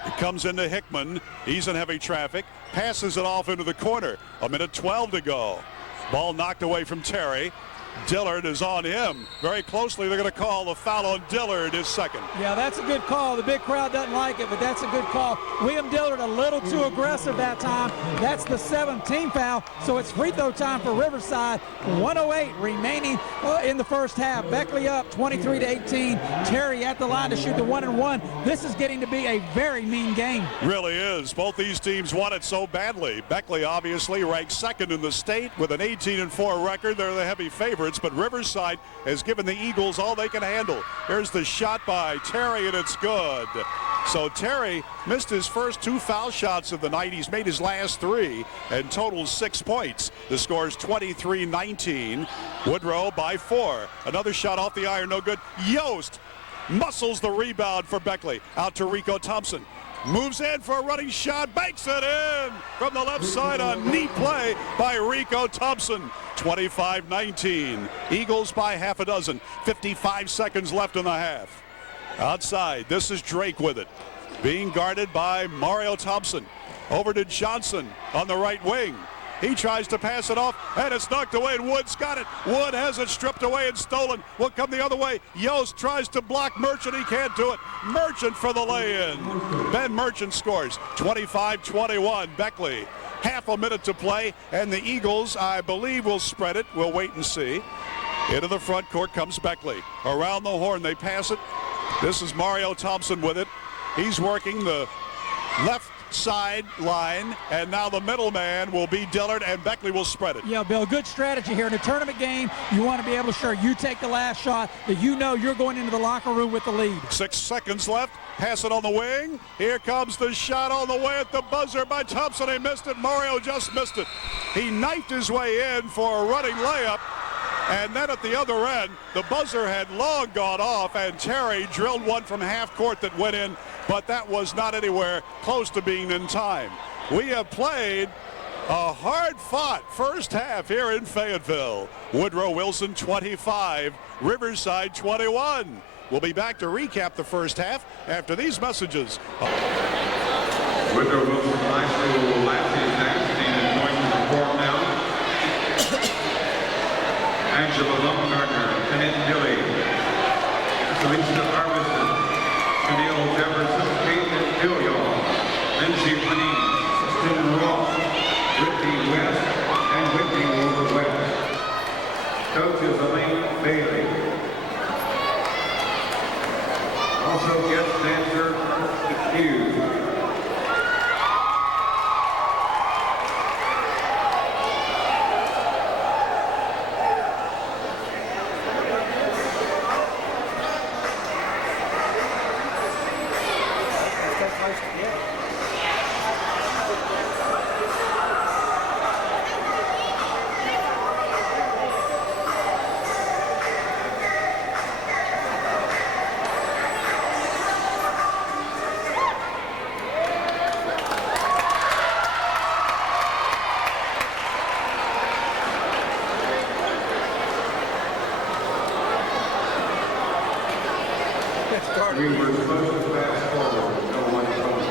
It comes into Hickman. He's in heavy traffic. Passes it off into the corner. 1:12 to go. Ball knocked away from Terry. Dillard is on him. Very closely, they're going to call the foul on Dillard, his second. Yeah, that's a good call. The big crowd doesn't like it, but that's a good call. William Dillard a little too aggressive that time. That's the 7th team foul, so it's free throw time for Riverside. 1:08 remaining in the first half. Beckley up 23-18. Terry at the line to shoot the 1-and-1. This is getting to be a very mean game. Really is. Both these teams want it so badly. Beckley obviously ranked second in the state with an 18-4 record. They're the heavy favorites, but Riverside has given the Eagles all they can handle. Here's the shot by Terry, and it's good. So Terry missed his first 2 foul shots of the night. He's made his last 3 and totals 6 points. The score is 23-19. Woodrow by 4. Another shot off the iron, no good. Yost muscles the rebound for Beckley. Out to Rico Thompson. Moves in for a running shot, banks it in from the left side. A neat play by Rico Thompson. 25-19. Eagles by half a dozen. 55 seconds left in the half. Outside, this is Drake with it. Being guarded by Mario Thompson. Over to Johnson on the right wing. He tries to pass it off, and it's knocked away, and Wood's got it. Wood has it stripped away and stolen. Will come the other way. Yost tries to block Merchant. He can't do it. Merchant for the lay-in. Ben Merchant scores. 25-21. Beckley. Half a minute to play, and the Eagles, I believe, will spread it. We'll wait and see. Into the front court comes Beckley. Around the horn, they pass it. This is Mario Thompson with it. He's working the left side line, and now the middleman will be Dillard, and Beckley will spread it. Yeah, Bill, good strategy here. In a tournament game, you want to be able to sure you take the last shot, that you know you're going into the locker room with the lead. 6 seconds left. Pass it on the wing. Here comes the shot on the way at the buzzer by Thompson. He missed it. Mario just missed it. He knifed his way in for a running layup. And then at the other end, the buzzer had long gone off, and Terry drilled one from half court that went in, but that was not anywhere close to being in time. We have played a hard-fought first half here in Fayetteville. Woodrow Wilson 25, Riverside 21. We'll be back to recap the first half after these messages. Woodrow Wilson High School last season and going to perform now. Angela Baumgartner, Annette Dilley, Felisa Arvidsson, Camille Jefferson, Caitlin Dillion, Lindsay Panini, Kristen Ross, Whitney West, and Whitney Wilbur West. Coach is Elaine Bailey. Also guest dancer Hughes. We were supposed to fast forward, no one told us.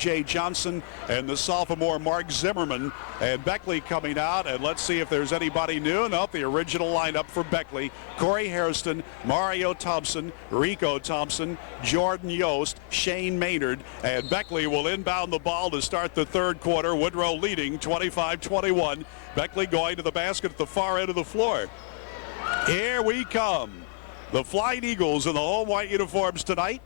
D.J. Johnson and the sophomore Mark Zimmerman. And Beckley coming out, and let's see if there's anybody new. Nope, the original lineup for Beckley: Corey Hairston, Mario Thompson, Rico Thompson, Jordan Yost, Shane Maynard. And Beckley will inbound the ball to start the third quarter. Woodrow leading 25-21. Beckley going to the basket at the far end of the floor. Here we come. The Flying Eagles in the home white uniforms tonight,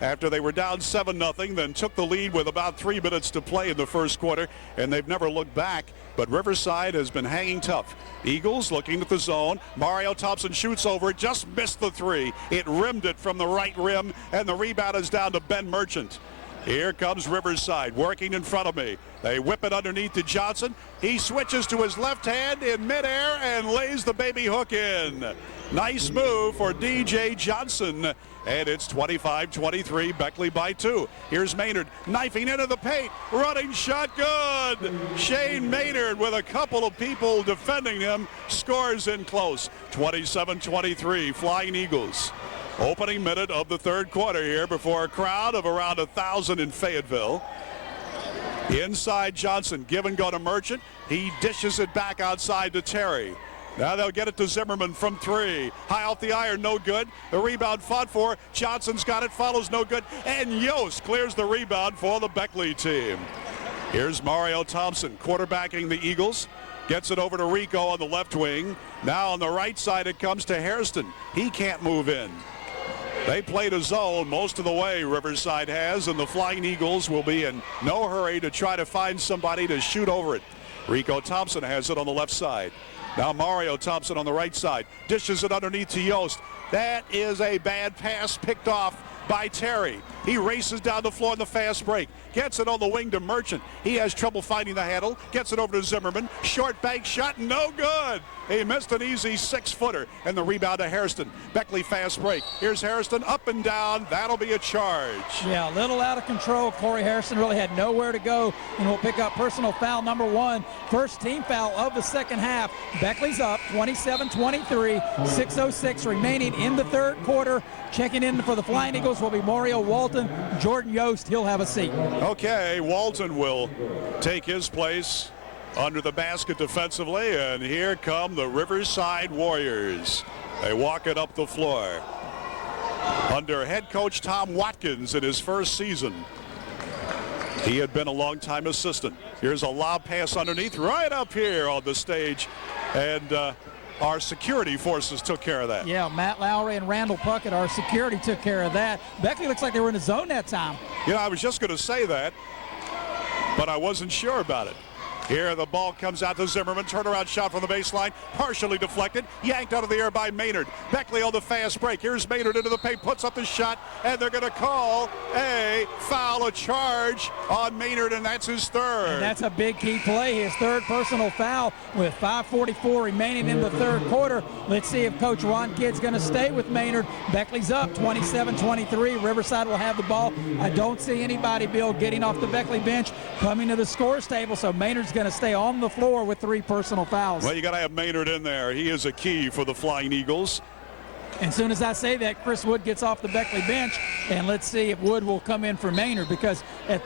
after they were down 7-0, then took the lead with about 3 minutes to play in the first quarter, and they've never looked back. But Riverside has been hanging tough. Eagles looking at the zone. Mario Thompson shoots over it, just missed the three. It rimmed it from the right rim, and the rebound is down to Ben Merchant. Here comes Riverside working in front of me. They whip it underneath to Johnson. He switches to his left hand in midair and lays the baby hook in. Nice move for D.J. Johnson. And it's 25-23, Beckley by 2. Here's Maynard knifing into the paint. Running shot, good. Shane Maynard, with a couple of people defending him, scores in close. 27-23, Flying Eagles. Opening minute of the third quarter here before a crowd of around 1,000 in Fayetteville. Inside Johnson, give and go to Merchant. He dishes it back outside to Terry. Now they'll get it to Zimmerman from 3. High off the iron, no good. The rebound fought for. Johnson's got it, follows, no good. And Yost clears the rebound for the Beckley team. Here's Mario Thompson quarterbacking the Eagles. Gets it over to Rico on the left wing. Now on the right side it comes to Hairston. He can't move in. They played a zone most of the way, Riverside has, and the Flying Eagles will be in no hurry to try to find somebody to shoot over it. Rico Thompson has it on the left side. Now Mario Thompson on the right side. Dishes it underneath to Yost. That is a bad pass picked off by Terry. He races down the floor in the fast break. Gets it on the wing to Merchant. He has trouble finding the handle. Gets it over to Zimmerman. Short bank shot, no good. He missed an easy 6-footer. And the rebound to Hairston. Beckley fast break. Here's Hairston up and down. That'll be a charge. Yeah, a little out of control. Corey Hairston really had nowhere to go, and will pick up personal foul number 1. First team foul of the second half. Beckley's up 27-23. 6:06 remaining in the third quarter. Checking in for the Flying Eagles will be Mario Walton. Jordan Yost, he'll have a seat. Okay, Walton will take his place under the basket defensively, and here come the Riverside Warriors. They walk it up the floor under head coach Tom Watkins in his first season. He had been a long-time assistant. Here's a lob pass underneath right up here on the stage, and our security forces took care of that. Yeah, Matt Lowry and Randall Puckett, our security, took care of that. Beckley looks like they were in the zone that time. You know, I was just going to say that, but I wasn't sure about it. Here the ball comes out to Zimmerman. Turnaround shot from the baseline. Partially deflected. Yanked out of the air by Maynard. Beckley on the fast break. Here's Maynard into the paint. Puts up the shot. And they're going to call a foul, a charge on Maynard, and that's his third. And that's a big key play. His third personal foul with 5:44 remaining in the third quarter. Let's see if Coach Ron Kidd's going to stay with Maynard. Beckley's up 27-23. Riverside will have the ball. I don't see anybody, Bill, getting off the Beckley bench coming to the scores table. So Maynard's going to stay on the floor with 3 personal fouls. Well, you got to have Maynard in there. He is a key for the Flying Eagles. And as soon as I say that, Chris Wood gets off the Beckley bench, and let's see if Wood will come in for Maynard, because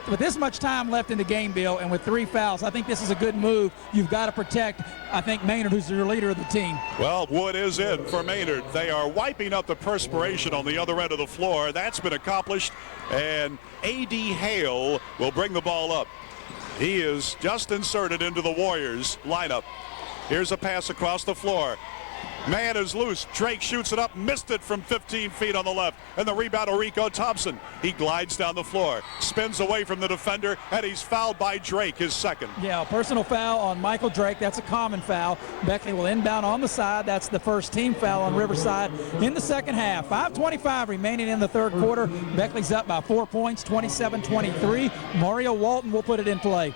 with this much time left in the game, Bill, and with 3 fouls, I think this is a good move. You've got to protect, I think, Maynard, who's your leader of the team. Well, Wood is in for Maynard. They are wiping up the perspiration on the other end of the floor. That's been accomplished, and A.D. Hale will bring the ball up. He is just inserted into the Warriors lineup. Here's a pass across the floor. Man is loose. Drake shoots it up, missed it from 15 feet on the left. And the rebound to Rico Thompson. He glides down the floor, spins away from the defender, and he's fouled by Drake, his second. Yeah, personal foul on Michael Drake. That's a common foul. Beckley will inbound on the side. That's the first team foul on Riverside in the second half. 5:25 remaining in the third quarter. Beckley's up by 4 points, 27-23. Mario Walton will put it in play.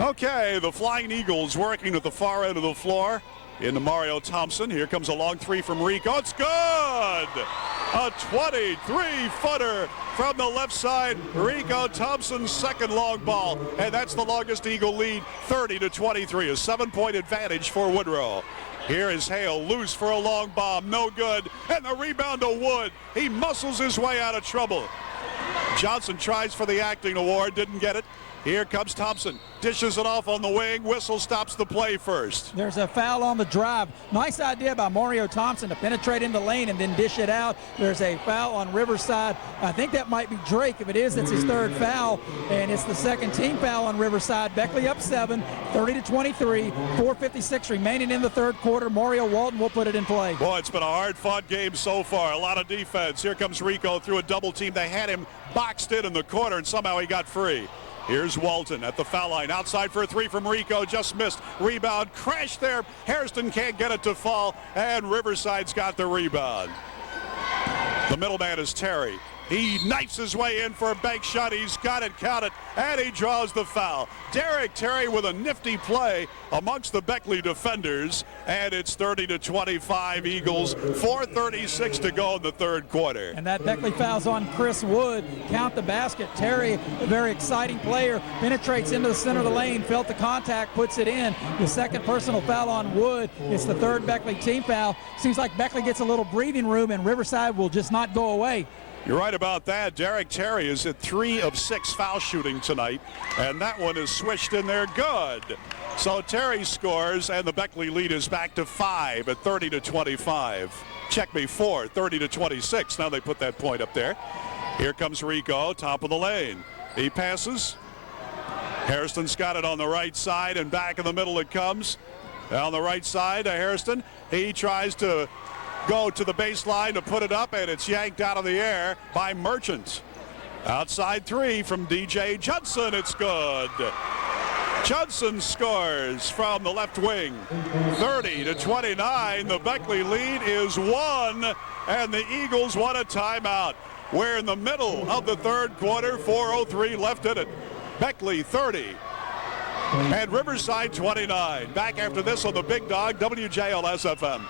Okay, the Flying Eagles working at the far end of the floor. Into Mario Thompson. Here comes a long 3 from Rico. It's good! A 23-footer from the left side. Rico Thompson's second long ball. And that's the longest Eagle lead, 30-23. A 7-point advantage for Woodrow. Here is Hale, loose for a long bomb. No good. And the rebound to Wood. He muscles his way out of trouble. Johnson tries for the acting award, didn't get it. Here comes Thompson, dishes it off on the wing. Whistle stops the play first. There's a foul on the drive. Nice idea by Mario Thompson to penetrate in the lane and then dish it out. There's a foul on Riverside. I think that might be Drake. If it is, it's his third foul, and it's the second team foul on Riverside. Beckley up 7, 30-23, 4:56 remaining in the third quarter. Mario Walton will put it in play. Boy, it's been a hard-fought game so far. A lot of defense. Here comes Rico through a double team. They had him boxed in the corner, and somehow he got free. Here's Walton at the foul line. Outside for a three from Rico. Just missed. Rebound. Crash there. Hairston can't get it to fall. And Riverside's got the rebound. The middleman is Terry. He knifes his way in for a bank shot. He's got it, count it, and he draws the foul. Derek Terry with a nifty play amongst the Beckley defenders, and it's 30-25 Eagles, 4:36 to go in the third quarter. And that Beckley foul's on Chris Wood. Count the basket. Terry, a very exciting player, penetrates into the center of the lane, felt the contact, puts it in. The second personal foul on Wood. It's the third Beckley team foul. Seems like Beckley gets a little breathing room, and Riverside will just not go away. You're right about that. Derek Terry is at 3 of 6 foul shooting tonight, and that one is switched in there good. So Terry scores, and the Beckley lead is back to 5 at 30-25. Check me 4, 30-26. Now they put that point up there. Here comes Rico, top of the lane. He passes. Hairston's got it on the right side, and back in the middle it comes. Down the right side to Hairston. He tries to go to the baseline to put it up, and it's yanked out of the air by Merchant. Outside three from DJ Judson. It's good. Judson scores from the left wing. 30-29. The Beckley lead is 1, and the Eagles want a timeout. We're in the middle of the third quarter. 4:03 left in it. Beckley 30 and Riverside 29. Back after this on the Big Dog, WJLS-FM.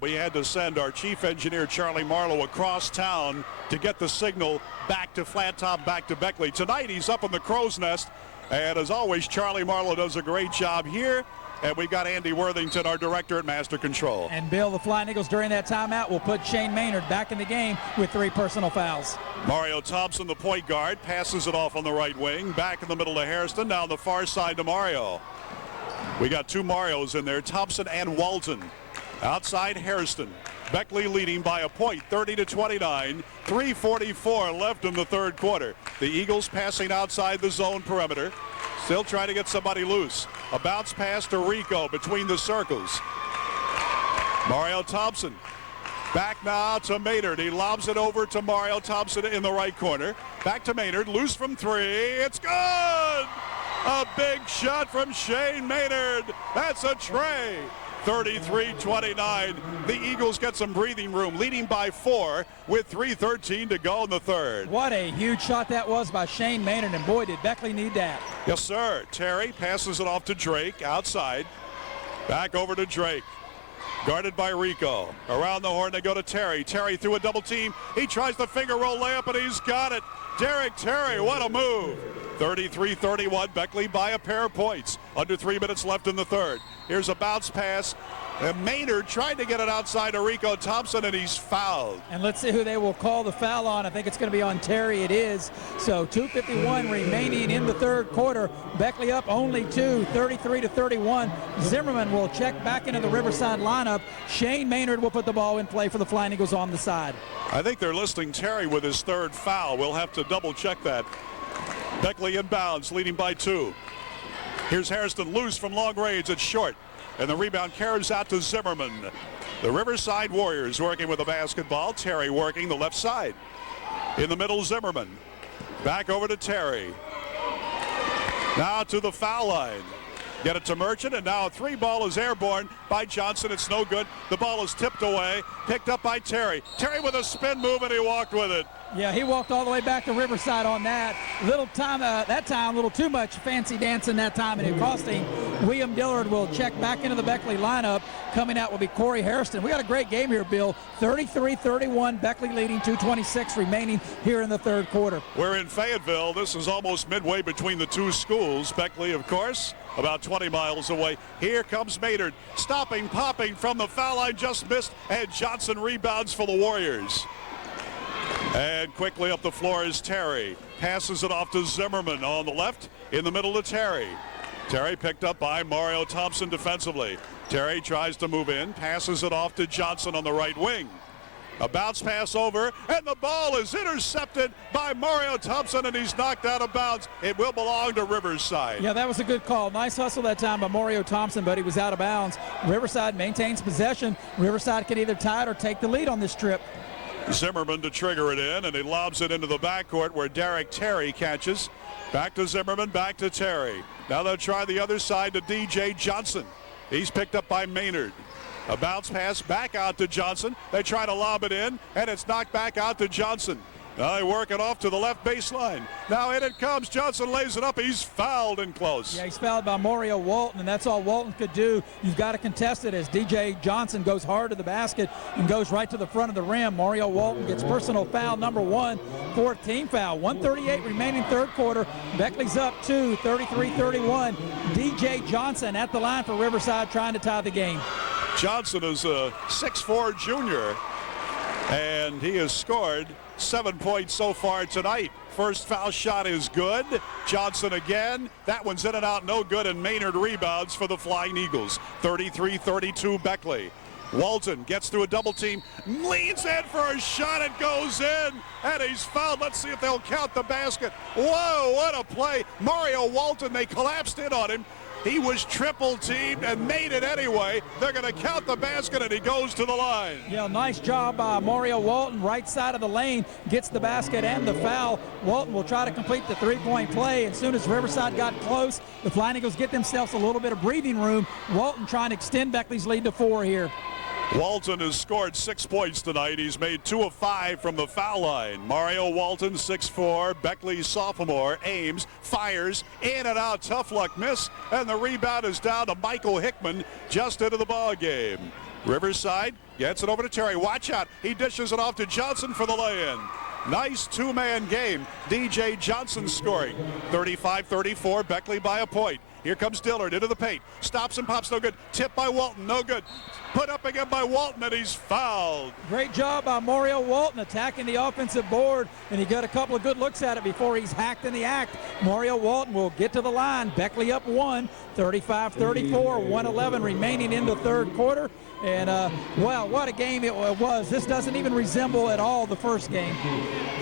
We had to send our chief engineer, Charlie Marlowe, across town to get the signal back to Flat Top, back to Beckley. Tonight, he's up in the crow's nest. And as always, Charlie Marlowe does a great job here. And we've got Andy Worthington, our director at Master Control. And Bill, the Flying Eagles during that timeout will put Shane Maynard back in the game with 3 personal fouls. Mario Thompson, the point guard, passes it off on the right wing. Back in the middle to Hairston. Down the far side to Mario. We got 2 Marios in there, Thompson and Walton. Outside Hairston. Beckley leading by a point, 30-29. 3:44 left in the third quarter. The Eagles passing outside the zone perimeter. Still trying to get somebody loose. A bounce pass to Rico between the circles. Mario Thompson. Back now to Maynard. He lobs it over to Mario Thompson in the right corner. Back to Maynard. Loose from 3. It's good! A big shot from Shane Maynard. That's a tray. 33-29. The Eagles get some breathing room, leading by 4 with 3:13 to go in the third. What a huge shot that was by Shane Maynard, and boy, did Beckley need that. Yes, sir. Terry passes it off to Drake outside. Back over to Drake. Guarded by Rico. Around the horn they go to Terry. Terry through a double team. He tries the finger roll layup, and he's got it. Derek Terry, what a move. 33-31, Beckley by a pair of points. Under 3 minutes left in the third. Here's a bounce pass. And Maynard tried to get it outside to Rico Thompson, and he's fouled. And let's see who they will call the foul on. I think it's going to be on Terry. It is. So 2:51 remaining in the third quarter. Beckley up only 2, 33-31. Zimmerman will check back into the Riverside lineup. Shane Maynard will put the ball in play for the Flying Eagles on the side. I think they're listing Terry with his third foul. We'll have to double check that. Beckley inbounds, leading by 2. Here's Hairston loose from long range. It's short. And the rebound carries out to Zimmerman. The Riverside Warriors working with the basketball. Terry working the left side. In the middle, Zimmerman. Back over to Terry. Now to the foul line. Get it to Merchant, and now a 3-ball is airborne by Johnson. It's no good. The ball is tipped away, picked up by Terry. Terry with a spin move, and he walked with it. Yeah, he walked all the way back to Riverside on that. Little time, that time, a little too much fancy dancing that time, and it cost him. William Dillard will check back into the Beckley lineup. Coming out will be Corey Hairston. We got a great game here, Bill. 33-31, Beckley leading, 2:26 remaining here in the third quarter. We're in Fayetteville. This is almost midway between the 2 schools. Beckley, of course, about 20 miles away. Here comes Maynard, stopping, popping from the foul line, just missed, and Johnson rebounds for the Warriors. And quickly up the floor is Terry. Passes it off to Zimmerman on the left. In the middle to Terry. Terry picked up by Mario Thompson defensively. Terry tries to move in. Passes it off to Johnson on the right wing. A bounce pass over, and the ball is intercepted by Mario Thompson, and he's knocked out of bounds. It will belong to Riverside. Yeah, that was a good call. Nice hustle that time by Mario Thompson, but he was out of bounds. Riverside maintains possession. Riverside can either tie it or take the lead on this trip. Zimmerman to trigger it in, and he lobs it into the backcourt where Derek Terry catches. Back to Zimmerman, back to Terry. Now they'll try the other side to DJ Johnson. He's picked up by Maynard. A bounce pass back out to Johnson. They try to lob it in, and it's knocked back out to Johnson. Now they work it off to the left baseline. Now in it comes. Johnson lays it up. He's fouled and close. Yeah, he's fouled by Mario Walton, and that's all Walton could do. You've got to contest it as DJ Johnson goes hard to the basket and goes right to the front of the rim. Mario Walton gets personal foul number 1, fourth team foul. 1:38 remaining third quarter. Beckley's up 2, 33-31. DJ Johnson at the line for Riverside trying to tie the game. Johnson is a 6'4" junior, and he has scored 7 points so far tonight. First foul shot is good. Johnson again. That one's in and out, no good, and Maynard rebounds for the Flying Eagles. 33-32 Beckley. Walton gets through a double team, leans in for a shot, it goes in, and he's fouled. Let's see if they'll count the basket. Whoa, what a play. Mario Walton, they collapsed in on him. He was triple teamed and made it anyway. They're going to count the basket, and he goes to the line. Yeah, nice job by Mario Walton. Right side of the lane, gets the basket and the foul. Walton will try to complete the three-point play. As soon as Riverside got close, the Flying Eagles get themselves a little bit of breathing room. Walton trying to extend Beckley's lead to 4 here. Walton has scored 6 points tonight. He's made 2 of 5 from the foul line. Mario Walton, 6'4", Beckley sophomore, aims, fires, in and out, tough luck miss, and the rebound is down to Michael Hickman just into the ball game. Riverside gets it over to Terry. Watch out. He dishes it off to Johnson for the lay-in. Nice two-man game. DJ Johnson scoring. 35-34, Beckley by a point. Here comes Dillard into the paint. Stops and pops, no good. Tip by Walton, no good. Put up again by Walton, and he's fouled. Great job by Mario Walton attacking the offensive board, and he got a couple of good looks at it before he's hacked in the act. Mario Walton will get to the line. Beckley up 1, 35-34, 1:11 remaining in the third quarter. And, well, what a game it was. This doesn't even resemble at all the first game.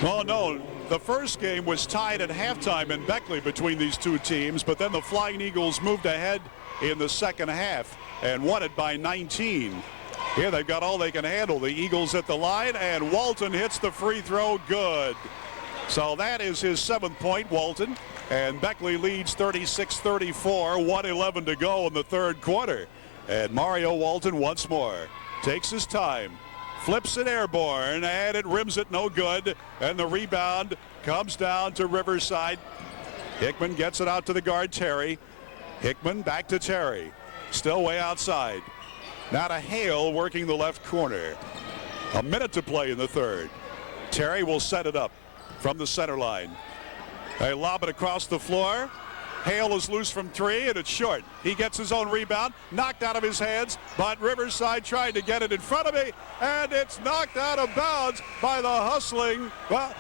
Oh, no. The first game was tied at halftime in Beckley between these two teams, but then the Flying Eagles moved ahead in the second half and won it by 19. Here they've got all they can handle. The Eagles at the line, and Walton hits the free throw good. So that is his 7th point, Walton. And Beckley leads 36-34, 1:11 to go in the third quarter. And Mario Walton once more takes his time. Flips it airborne, and it rims it no good. And the rebound comes down to Riverside. Hickman gets it out to the guard, Terry. Hickman back to Terry. Still way outside. Now to Hale working the left corner. A minute to play in the third. Terry will set it up from the center line. They lob it across the floor. Hale is loose from 3, and it's short. He gets his own rebound, knocked out of his hands, but Riverside tried to get it in front of me, and it's knocked out of bounds by the hustling. Well,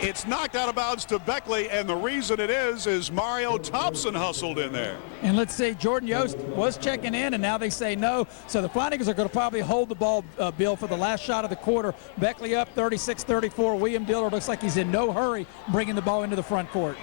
it's knocked out of bounds to Beckley, and the reason it is Mario Thompson hustled in there. And let's say Jordan Yost was checking in, and now they say no. So the Flying Eagles are going to probably hold the ball, Bill, for the last shot of the quarter. Beckley up 36-34. William Dillard looks like he's in no hurry bringing the ball into the front court.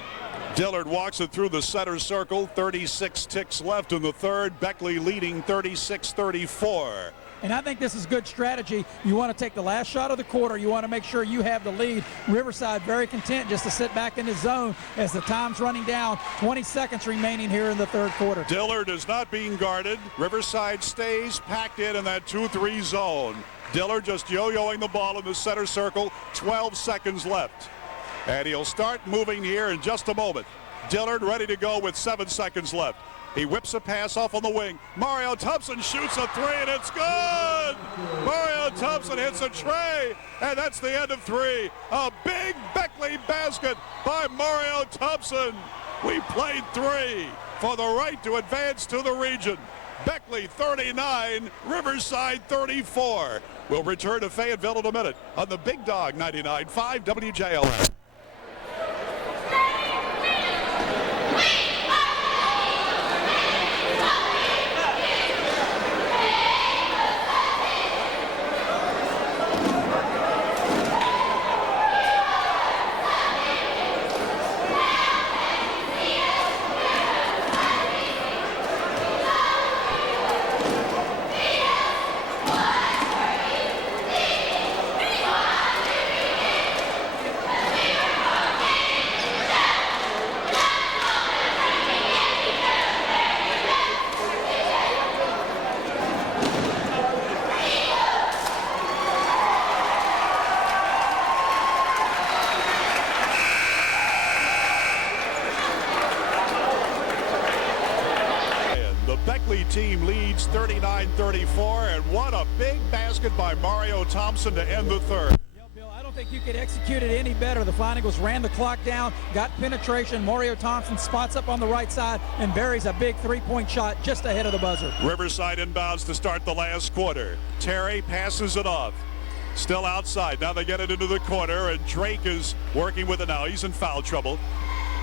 Dillard walks it through the center circle. 36 ticks left in the third. Beckley leading 36-34. And I think this is good strategy. You want to take the last shot of the quarter. You want to make sure you have the lead. Riverside very content just to sit back in his zone as the time's running down. 20 seconds remaining here in the third quarter. Dillard is not being guarded. Riverside stays packed in that 2-3 zone. Dillard just yo-yoing the ball in the center circle. 12 seconds left. And he'll start moving here in just a moment. Dillard ready to go with 7 seconds left. He whips a pass off on the wing. Mario Thompson shoots a 3, and it's good! Mario Thompson hits a tray, and that's the end of 3. A big Beckley basket by Mario Thompson. We played 3 for the right to advance to the region. Beckley 39, Riverside 34. We'll return to Fayetteville in a minute on the Big Dog 99.5 WJLN. Beckley team leads 39-34, and what a big basket by Mario Thompson to end the third. Yeah, Bill, I don't think you could execute it any better. The Flying Eagles ran the clock down, got penetration. Mario Thompson spots up on the right side and buries a big three-point shot just ahead of the buzzer. Riverside inbounds to start the last quarter. Terry passes it off. Still outside. Now they get it into the corner, and Drake is working with it now. He's in foul trouble.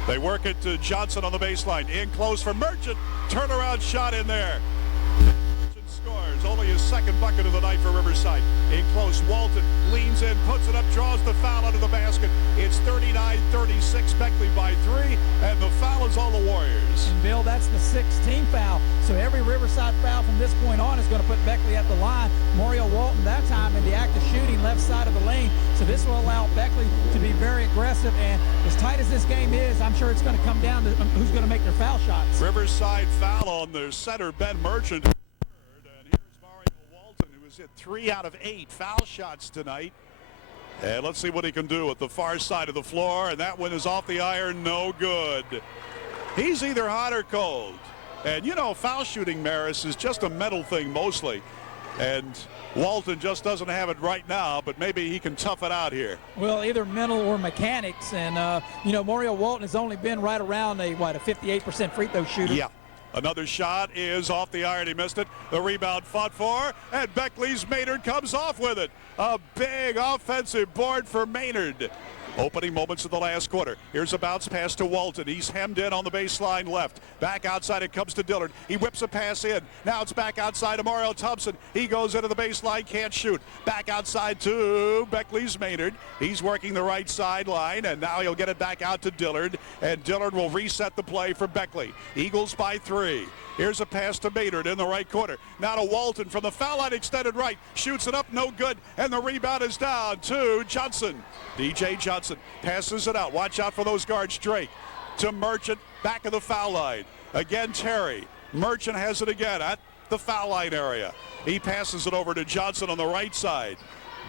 They work it to Johnson on the baseline. In close for Merchant. Turnaround shot in there. Merchant scores. Only his second bucket of the night for Riverside. In close, Walton leans in, puts it up, draws the foul under the basket. It's 39-36, Beckley by 3, and the foul is on the Warriors. And Bill, that's the 16th foul. So every Riverside foul from this point on is going to put Beckley at the line. Mario Walton that time in the act of shooting left side of the lane. So this will allow Beckley to be very aggressive. And as tight as this game is, I'm sure it's going to come down to who's going to make their foul shots. Riverside foul on their center, Ben Merchant. And here's Mario Walton, who has hit 3 out of 8 foul shots tonight. And let's see what he can do at the far side of the floor. And that one is off the iron, no good. He's either hot or cold. And, you know, foul shooting, Maris, is just a mental thing mostly. And Walton just doesn't have it right now, but maybe he can tough it out here. Well, either mental or mechanics. And, you know, Mario Walton has only been right around a 58% free throw shooter. Yeah. Another shot is off the iron. He missed it. The rebound fought for, and Beckley's Maynard comes off with it. A big offensive board for Maynard. Opening moments of the last quarter. Here's a bounce pass to Walton. He's hemmed in on the baseline left. Back outside it comes to Dillard. He whips a pass in. Now it's back outside to Mario Thompson. He goes into the baseline, can't shoot. Back outside to Beckley's Maynard. He's working the right sideline, and now he'll get it back out to Dillard, and Dillard will reset the play for Beckley. Eagles by 3. Here's a pass to Maynard in the right corner. Now to Walton from the foul line, extended right. Shoots it up, no good, and the rebound is down to Johnson. DJ Johnson passes it out. Watch out for those guards. Drake to Merchant, back of the foul line. Again, Terry. Merchant has it again at the foul line area. He passes it over to Johnson on the right side.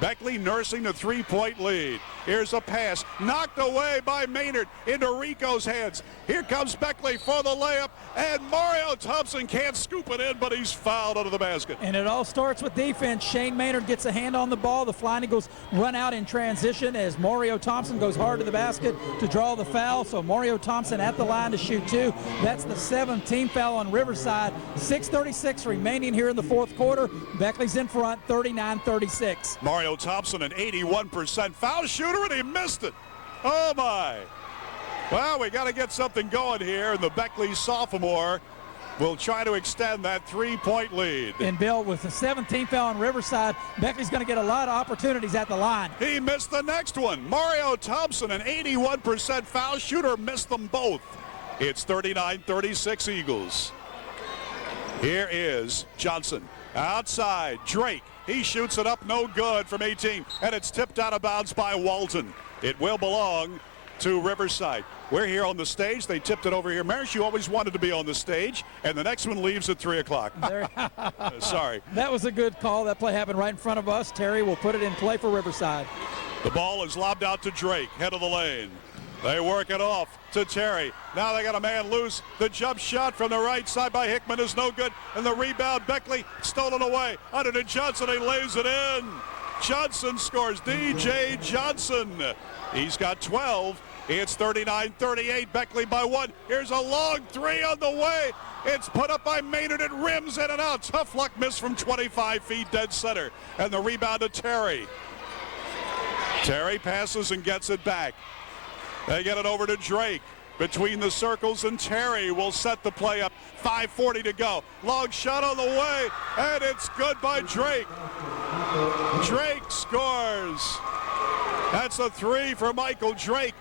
Beckley nursing the three-point lead. Here's a pass knocked away by Maynard into Rico's hands. Here comes Beckley for the layup, and Mario Thompson can't scoop it in, but he's fouled under the basket. And it all starts with defense. Shane Maynard gets a hand on the ball. The Flying Eagles run out in transition as Mario Thompson goes hard to the basket to draw the foul. So Mario Thompson at the line to shoot 2. That's the 7th team foul on Riverside. 6:36 remaining here in the fourth quarter. Beckley's in front, 39-36. Mario Thompson, an 81% foul shooter, and he missed it. Oh, my. Well, we got to get something going here, and the Beckley sophomore will try to extend that three-point lead. And Bill, with the 17th foul on Riverside, Beckley's going to get a lot of opportunities at the line. He missed the next one. Mario Thompson, an 81% foul shooter, missed them both. It's 39-36 Eagles. Here is Johnson. Outside, Drake. He shoots it up, no good from 18, and it's tipped out of bounds by Walton. It will belong to Riverside. We're here on the stage. They tipped it over here. Maris, you always wanted to be on the stage, and the next one leaves at 3 o'clock. Sorry. That was a good call. That play happened right in front of us. Terry will put it in play for Riverside. The ball is lobbed out to Drake, head of the lane. They work it off to Terry. Now they got a man loose. The jump shot from the right side by Hickman is no good. And the rebound, Beckley, stolen away. Under to Johnson, he lays it in. Johnson scores. DJ Johnson. He's got 12. It's 39-38, Beckley by 1. Here's a long three on the way. It's put up by Maynard. It rims in and out. Tough luck miss from 25 feet dead center. And the rebound to Terry. Terry passes and gets it back. They get it over to Drake. Between the circles, and Terry will set the play up. 5:40 to go. Long shot on the way, and it's good by Drake. Drake scores. That's a three for Michael Drake.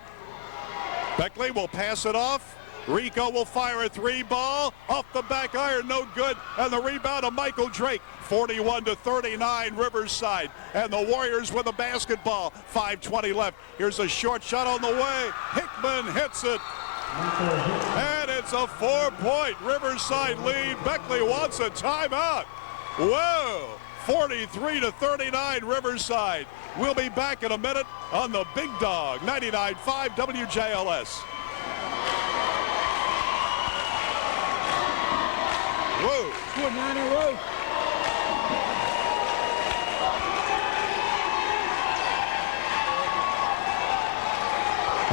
Beckley will pass it off. Rico will fire a three ball off the back iron, no good, and the rebound of Michael Drake. 41-39 Riverside, and the Warriors with a basketball. 5:20 left. Here's a short shot on the way. Hickman hits it, and it's a 4-point Riverside lead. Beckley wants a timeout. Whoa, 43-39 Riverside. We'll be back in a minute on the Big Dog 99.5 WJLS. Whoa. Scored 9 in a row.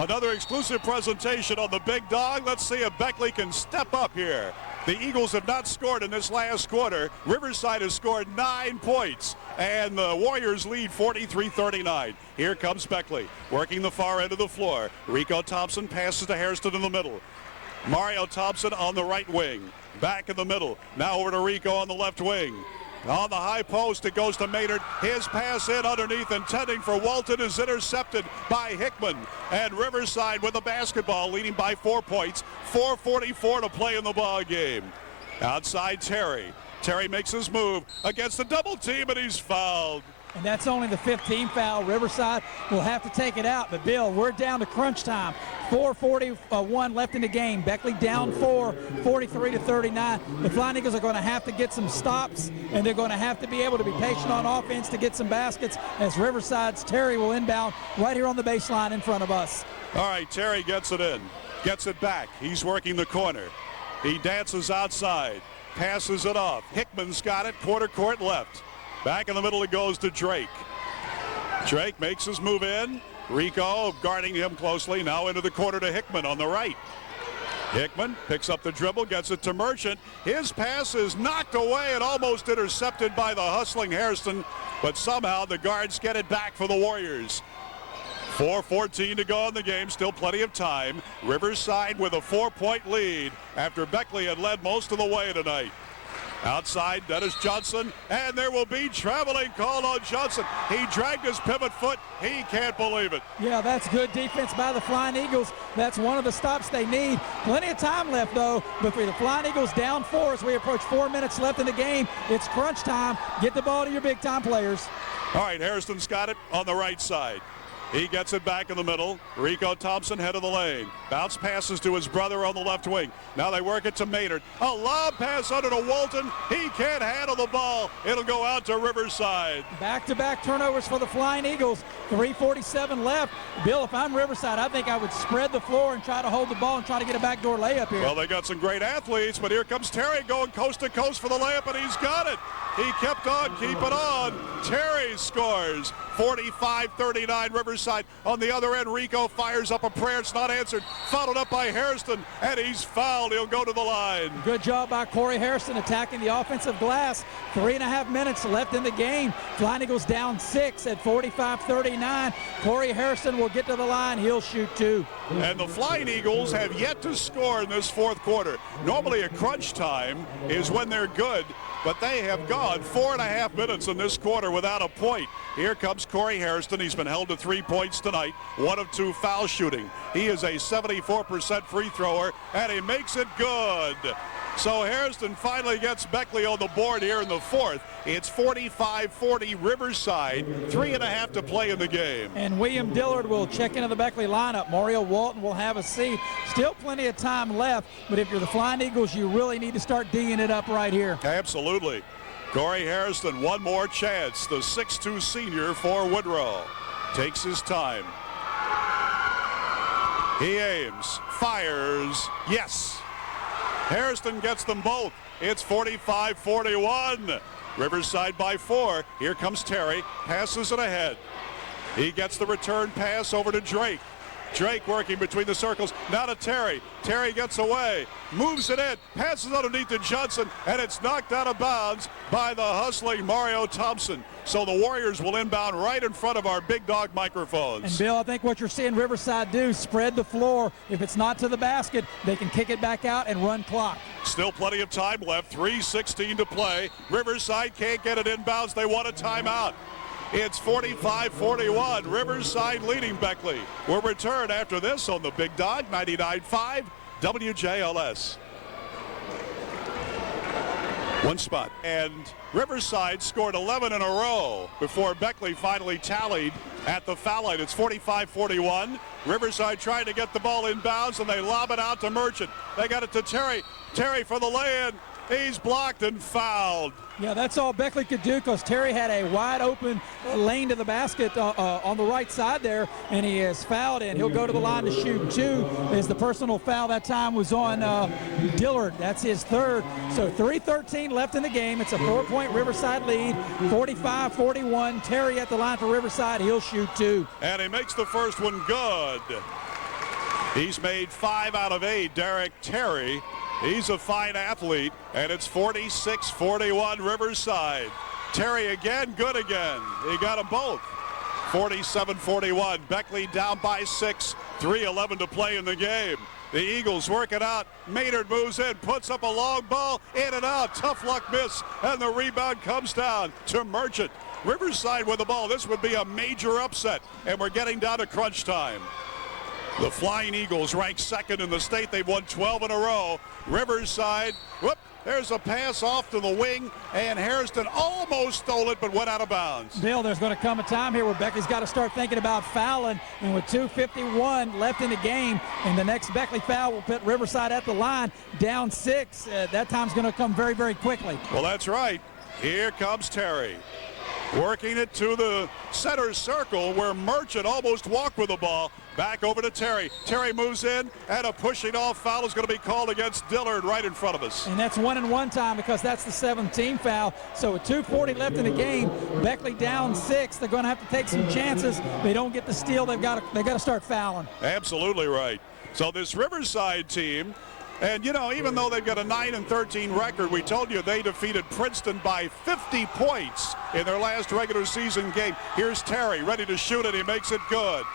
Another exclusive presentation on the Big Dog. Let's see if Beckley can step up here. The Eagles have not scored in this last quarter. Riverside has scored 9 points, and the Warriors lead 43-39. Here comes Beckley, working the far end of the floor. Rico Thompson passes to Hairston in the middle. Mario Thompson on the right wing. Back in the middle. Now over to Rico on the left wing. On the high post, it goes to Maynard. His pass in underneath, intending for Walton, is intercepted by Hickman. And Riverside with the basketball, leading by 4 points. 4:44 to play in the ball game. Outside Terry. Terry makes his move against the double team, and he's fouled. And that's only the 15th foul. Riverside will have to take it out. But, Bill, we're down to crunch time. 4:41 left in the game. Beckley down 4, 43-39. The Flying Eagles are going to have to get some stops, and they're going to have to be able to be patient on offense to get some baskets, as Riverside's Terry will inbound right here on the baseline in front of us. All right, Terry gets it in. Gets it back. He's working the corner. He dances outside. Passes it off. Hickman's got it. Quarter court left. Back in the middle it goes to Drake. Drake makes his move in. Rico guarding him closely. Now into the corner to Hickman on the right. Hickman picks up the dribble, gets it to Merchant. His pass is knocked away and almost intercepted by the hustling Hairston, but somehow the guards get it back for the Warriors. 4:14 to go in the game, still plenty of time. Riverside with a 4-point lead after Beckley had led most of the way tonight. Outside, Dennis Johnson, and there will be traveling called on Johnson. He dragged his pivot foot. He can't believe it. Yeah, that's good defense by the Flying Eagles. That's one of the stops they need. Plenty of time left, though. But for the Flying Eagles down 4 as we approach 4 minutes left in the game. It's crunch time. Get the ball to your big-time players. All right, Hairston's got it on the right side. He gets it back in the middle. Rico Thompson, head of the lane. Bounce passes to his brother on the left wing. Now they work it to Maynard. A lob pass under to Walton. He can't handle the ball. It'll go out to Riverside. Back-to-back turnovers for the Flying Eagles. 3:47 left. Bill, if I'm Riverside, I think I would spread the floor and try to hold the ball and try to get a backdoor layup here. Well, they got some great athletes, but here comes Terry going coast to coast for the layup, and he's got it. He kept on, keep it on. Terry scores. 45-39 Riverside. On the other end, Rico fires up a prayer. It's not answered. Followed up by Hairston, and he's fouled. He'll go to the line. Good job by Corey Hairston attacking the offensive glass. 3.5 minutes left in the game. Flying Eagles down 6 at 45-39. Corey Hairston will get to the line. He'll shoot 2. And the Flying Eagles have yet to score in this fourth quarter. Normally a crunch time is when they're good, but they have gone 4.5 minutes in this quarter without a point. Here comes Corey Hairston. He's been held to 3 points tonight, 1 of 2 foul shooting. He is a 74% free thrower, and he makes it good. So Hairston finally gets Beckley on the board here in the fourth. It's 45-40 Riverside, 3.5 to play in the game. And William Dillard will check into the Beckley lineup. Mario Walton will have a seat. Still plenty of time left, but if you're the Flying Eagles, you really need to start D'ing it up right here. Absolutely. Corey Hairston, one more chance. The 6'2 senior for Woodrow. Takes his time. He aims, fires, yes. Hairston gets them both. It's 45-41. Riverside by 4. Here comes Terry. Passes it ahead. He gets the return pass over to Drake. Drake working between the circles. Now to Terry. Terry gets away, moves it in, passes underneath to Johnson, and it's knocked out of bounds by the hustling Mario Thompson. So the Warriors will inbound right in front of our Big Dog microphones. And Bill, I think what you're seeing Riverside do, spread the floor. If it's not to the basket, they can kick it back out and run clock. Still plenty of time left, 3:16 to play. Riverside can't get it inbounds. They want a timeout. It's 45-41, Riverside leading Beckley. We'll return after this on the Big Dog 99.5 WJLS. One spot. And Riverside scored 11 in a row before Beckley finally tallied at the foul line. It's 45-41. Riverside trying to get the ball inbounds, and they lob it out to Merchant. They got it to Terry. Terry for the lay-in. He's blocked and fouled. Yeah, that's all Beckley could do because Terry had a wide open lane to the basket on the right side there, and he is fouled, and he'll go to the line to shoot two. As the personal foul that time was on Dillard. That's his third. So 3:13 left in the game. It's a 4-point Riverside lead, 45-41. Terry at the line for Riverside. He'll shoot two. And he makes the first one good. He's made 5 out of 8, Derek Terry. He's a fine athlete, and it's 46-41 Riverside. Terry again, good again. He got them both. 47-41. Beckley down by 6, 3:11 to play in the game. The Eagles work it out. Maynard moves in, puts up a long ball, in and out. Tough luck miss, and the rebound comes down to Merchant. Riverside with the ball. This would be a major upset, and we're getting down to crunch time. The Flying Eagles ranked second in the state. They've won 12 in a row. Riverside, whoop, there's a pass off to the wing, and Hairston almost stole it but went out of bounds. Bill, there's going to come a time here where Beckley's got to start thinking about fouling, and with 2:51 left in the game, and the next Beckley foul will put Riverside at the line down 6. That time's going to come very, very quickly. Well, that's right. Here comes Terry. Working it to the center circle where Merchant almost walked with the ball. Back over to Terry. Terry moves in, and a pushing off foul is going to be called against Dillard right in front of us. And that's 1-and-1 time because that's the 17th foul. So with 2:40 left in the game, Beckley down 6. They're going to have to take some chances. They don't get the steal. They got to start fouling. Absolutely right. So this Riverside team, and you know, even though they've got a 9-13 record, we told you they defeated Princeton by 50 points in their last regular season game. Here's Terry ready to shoot it. He makes it good.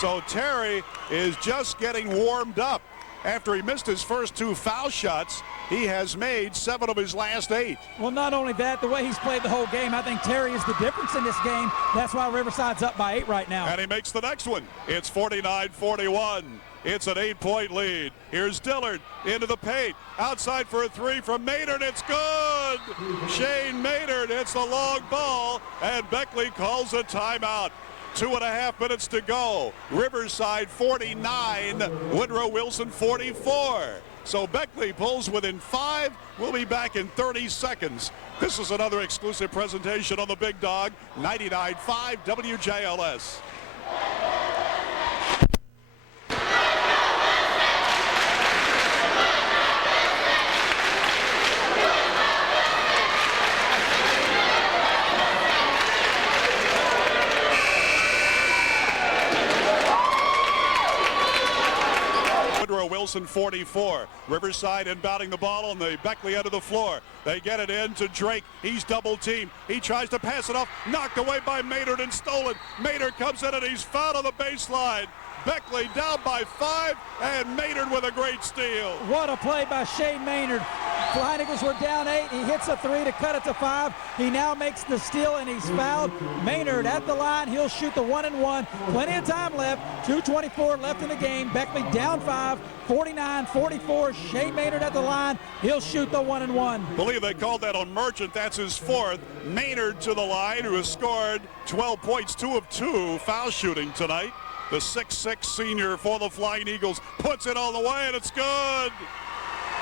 So Terry is just getting warmed up. After he missed his first 2 foul shots, he has made 7 of his last 8. Well, not only that, the way he's played the whole game, I think Terry is the difference in this game. That's why Riverside's up by 8 right now. And he makes the next one. It's 49-41. It's an 8-point lead. Here's Dillard into the paint. Outside for a 3 from Maynard. It's good. Shane Maynard hits the long ball, and Beckley calls a timeout. 2.5 minutes to go. Riverside 49, Woodrow Wilson 44. So Beckley pulls within 5. We'll be back in 30 seconds. This is another exclusive presentation on the Big Dog 99.5 WJLS. Wilson 44. Riverside inbounding the ball on the Beckley end of the floor. They get it in to Drake. He's double teamed. He tries to pass it off. Knocked away by Maynard and stolen. Maynard comes in and he's fouled on the baseline. Beckley down by 5, and Maynard with a great steal. What a play by Shane Maynard. Flying Eagles were down 8. He hits a 3 to cut it to 5. He now makes the steal, and he's fouled. Maynard at the line. He'll shoot the 1-and-1. Plenty of time left. 2:24 left in the game. Beckley down 5. 49-44. Shane Maynard at the line. He'll shoot the 1-and-1. I believe they called that on Merchant. That's his 4th. Maynard to the line, who has scored 12 points, 2 of 2 foul shooting tonight. The 6'6 senior for the Flying Eagles puts it all the way, and it's good.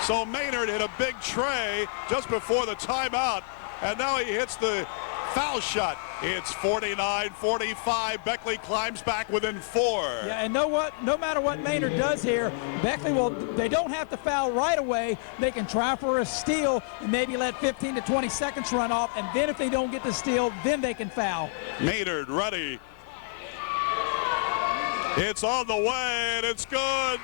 So Maynard hit a big tray just before the timeout, and now he hits the foul shot. It's 49-45. Beckley climbs back within 4. Yeah, and know what? No matter what Maynard does here, Beckley they don't have to foul right away. They can try for a steal and maybe let 15 to 20 seconds run off, and then if they don't get the steal, then they can foul. Maynard ready. It's on the way, and it's good.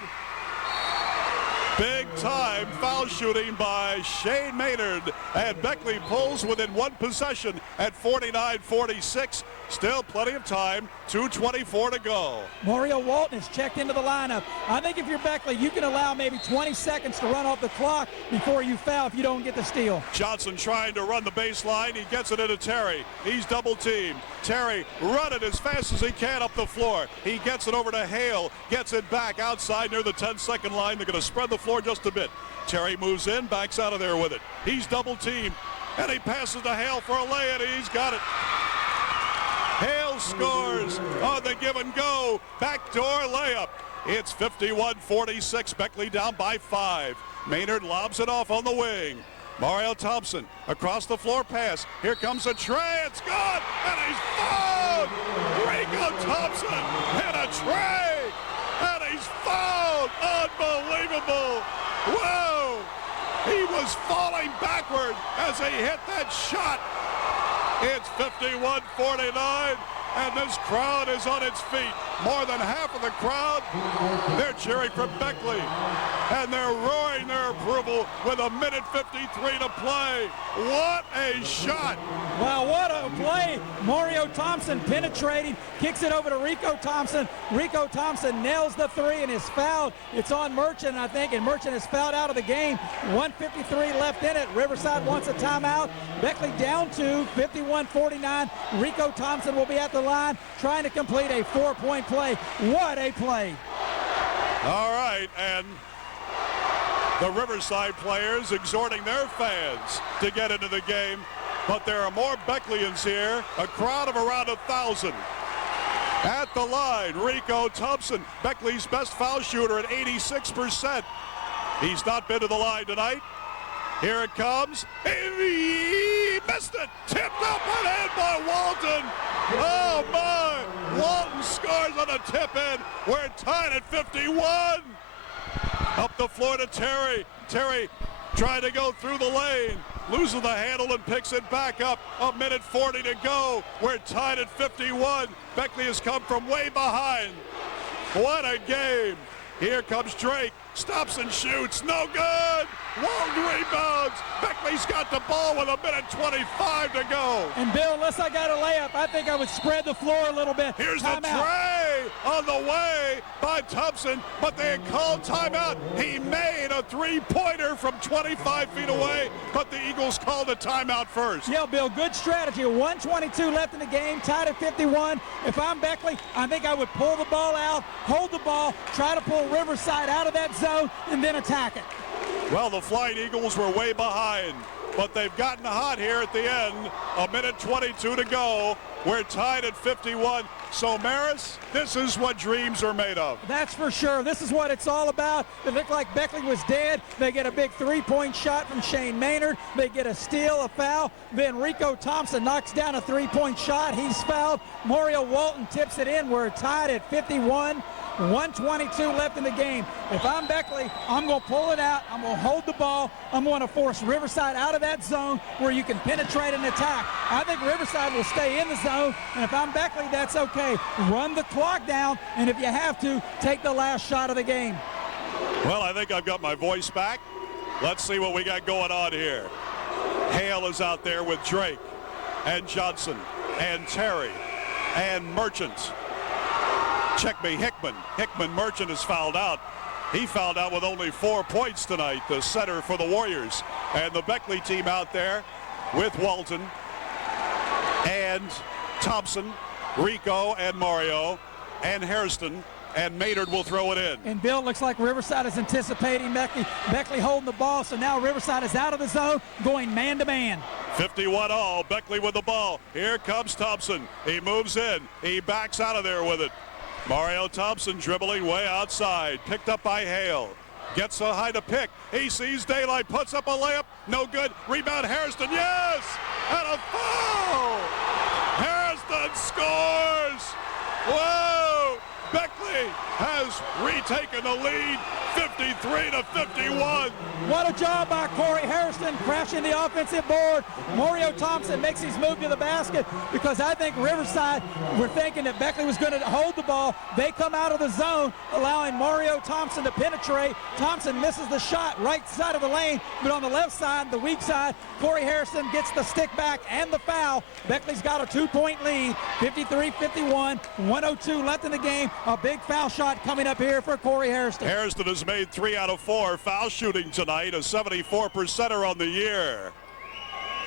Big time foul shooting by Shane Maynard, and Beckley pulls within one possession at 49-46. Still plenty of time, 2:24 to go. Mario Walton is checked into the lineup. I think if you're Beckley, you can allow maybe 20 seconds to run off the clock before you foul if you don't get the steal. Johnson trying to run the baseline. He gets it into Terry. He's double teamed. Terry running as fast as he can up the floor. He gets it over to Hale, gets it back outside near the 10-second line. They're going to spread the floor just a bit. Terry moves in, backs out of there with it. He's double teamed, and he passes to Hale for a lay, and he's got it. Hale scores on the give and go backdoor layup. It's 51-46. Beckley down by 5. Maynard lobs it off on the wing. Mario Thompson across the floor pass. Here comes a tray. It's good, and he's fouled. Rico Thompson and a tray, and he's fouled. Unbelievable. Whoa. He was falling backward as he hit that shot. It's 51-49, and this crowd is on its feet. More than half of the crowd, they're cheering for Beckley, and they're roaring their approval with 1:53 to play. What a shot! Wow, what a play. Mario Thompson penetrating, kicks it over to Rico Thompson. Rico Thompson nails the three and is fouled. It's on Merchant, I think, and Merchant is fouled out of the game. 1:53 left in it. Riverside wants a timeout. Beckley down to 51-49. Rico Thompson will be at the line trying to complete a 4-point play. What a play. All right, and the Riverside players exhorting their fans to get into the game, but there are more Beckleyians here, a crowd of around 1,000. At the line, Rico Thompson, Beckley's best foul shooter at 86%. He's not been to the line tonight. Here it comes. He missed it. Tipped up and in by Walton. Oh, my. Walton scores on a tip-in. We're tied at 51. Up the floor to Terry. Terry trying to go through the lane. Loses the handle and picks it back up. 1:40 to go. We're tied at 51. Beckley has come from way behind. What a game. Here comes Drake. Stops and shoots. No good. Walton rebounds. Beckley's got the ball with 1:25 to go. And Bill, unless I got a layup, I think I would spread the floor a little bit. Here's the tray on the way by Thompson, but they had called timeout. He made a three-pointer from 25 feet away, but the Eagles called a timeout first. Yeah, Bill, good strategy. 1:22 left in the game, tied at 51. If I'm Beckley, I think I would pull the ball out, hold the ball, try to pull Riverside out of that zone, and then attack it. Well, the Flying Eagles were way behind, but they've gotten hot here at the end. 1:22 to go. We're tied at 51. So, Maris, this is what dreams are made of. That's for sure. This is what it's all about. It looked like Beckley was dead. They get a big three-point shot from Shane Maynard. They get a steal, a foul. Then Rico Thompson knocks down a three-point shot. He's fouled. Mario Walton tips it in. We're tied at 51. 1:22 left in the game. If I'm Beckley, I'm going to pull it out. I'm going to hold the ball. I'm going to force Riverside out of that zone where you can penetrate and attack. I think Riverside will stay in the zone, and if I'm Beckley, that's okay. Run the clock down, and if you have to, take the last shot of the game. Well, I think I've got my voice back. Let's see what we got going on here. Hale is out there with Drake and Johnson and Terry and Merchant. Check me, Hickman. Merchant is fouled out. He fouled out with only 4 points tonight, the center for the Warriors. And the Beckley team out there with Walton and Thompson, Rico and Mario and Hairston, and Maynard will throw it in. And Bill, looks like Riverside is anticipating Beckley holding the ball, so now Riverside is out of the zone, going man-to-man. 51 all, Beckley with the ball. Here comes Thompson. He moves in. He backs out of there with it. Mario Thompson dribbling way outside, picked up by Hale. Gets a high to pick. He sees daylight, puts up a layup. No good. Rebound Hairston. Yes! And a foul! Hairston scores! Whoa! Beckley has retaken the lead, 53-51. What a job by Corey Harrison, crashing the offensive board. Mario Thompson makes his move to the basket because I think Riverside were thinking that Beckley was going to hold the ball. They come out of the zone, allowing Mario Thompson to penetrate. Thompson misses the shot right side of the lane, but on the left side, the weak side, Corey Harrison gets the stick back and the foul. Beckley's got a 2-point lead, 53-51, 1:02 left in the game. A big foul shot coming up here for Corey Harrison. Harrison has made 3 out of 4 foul shooting tonight, a 74%er on the year.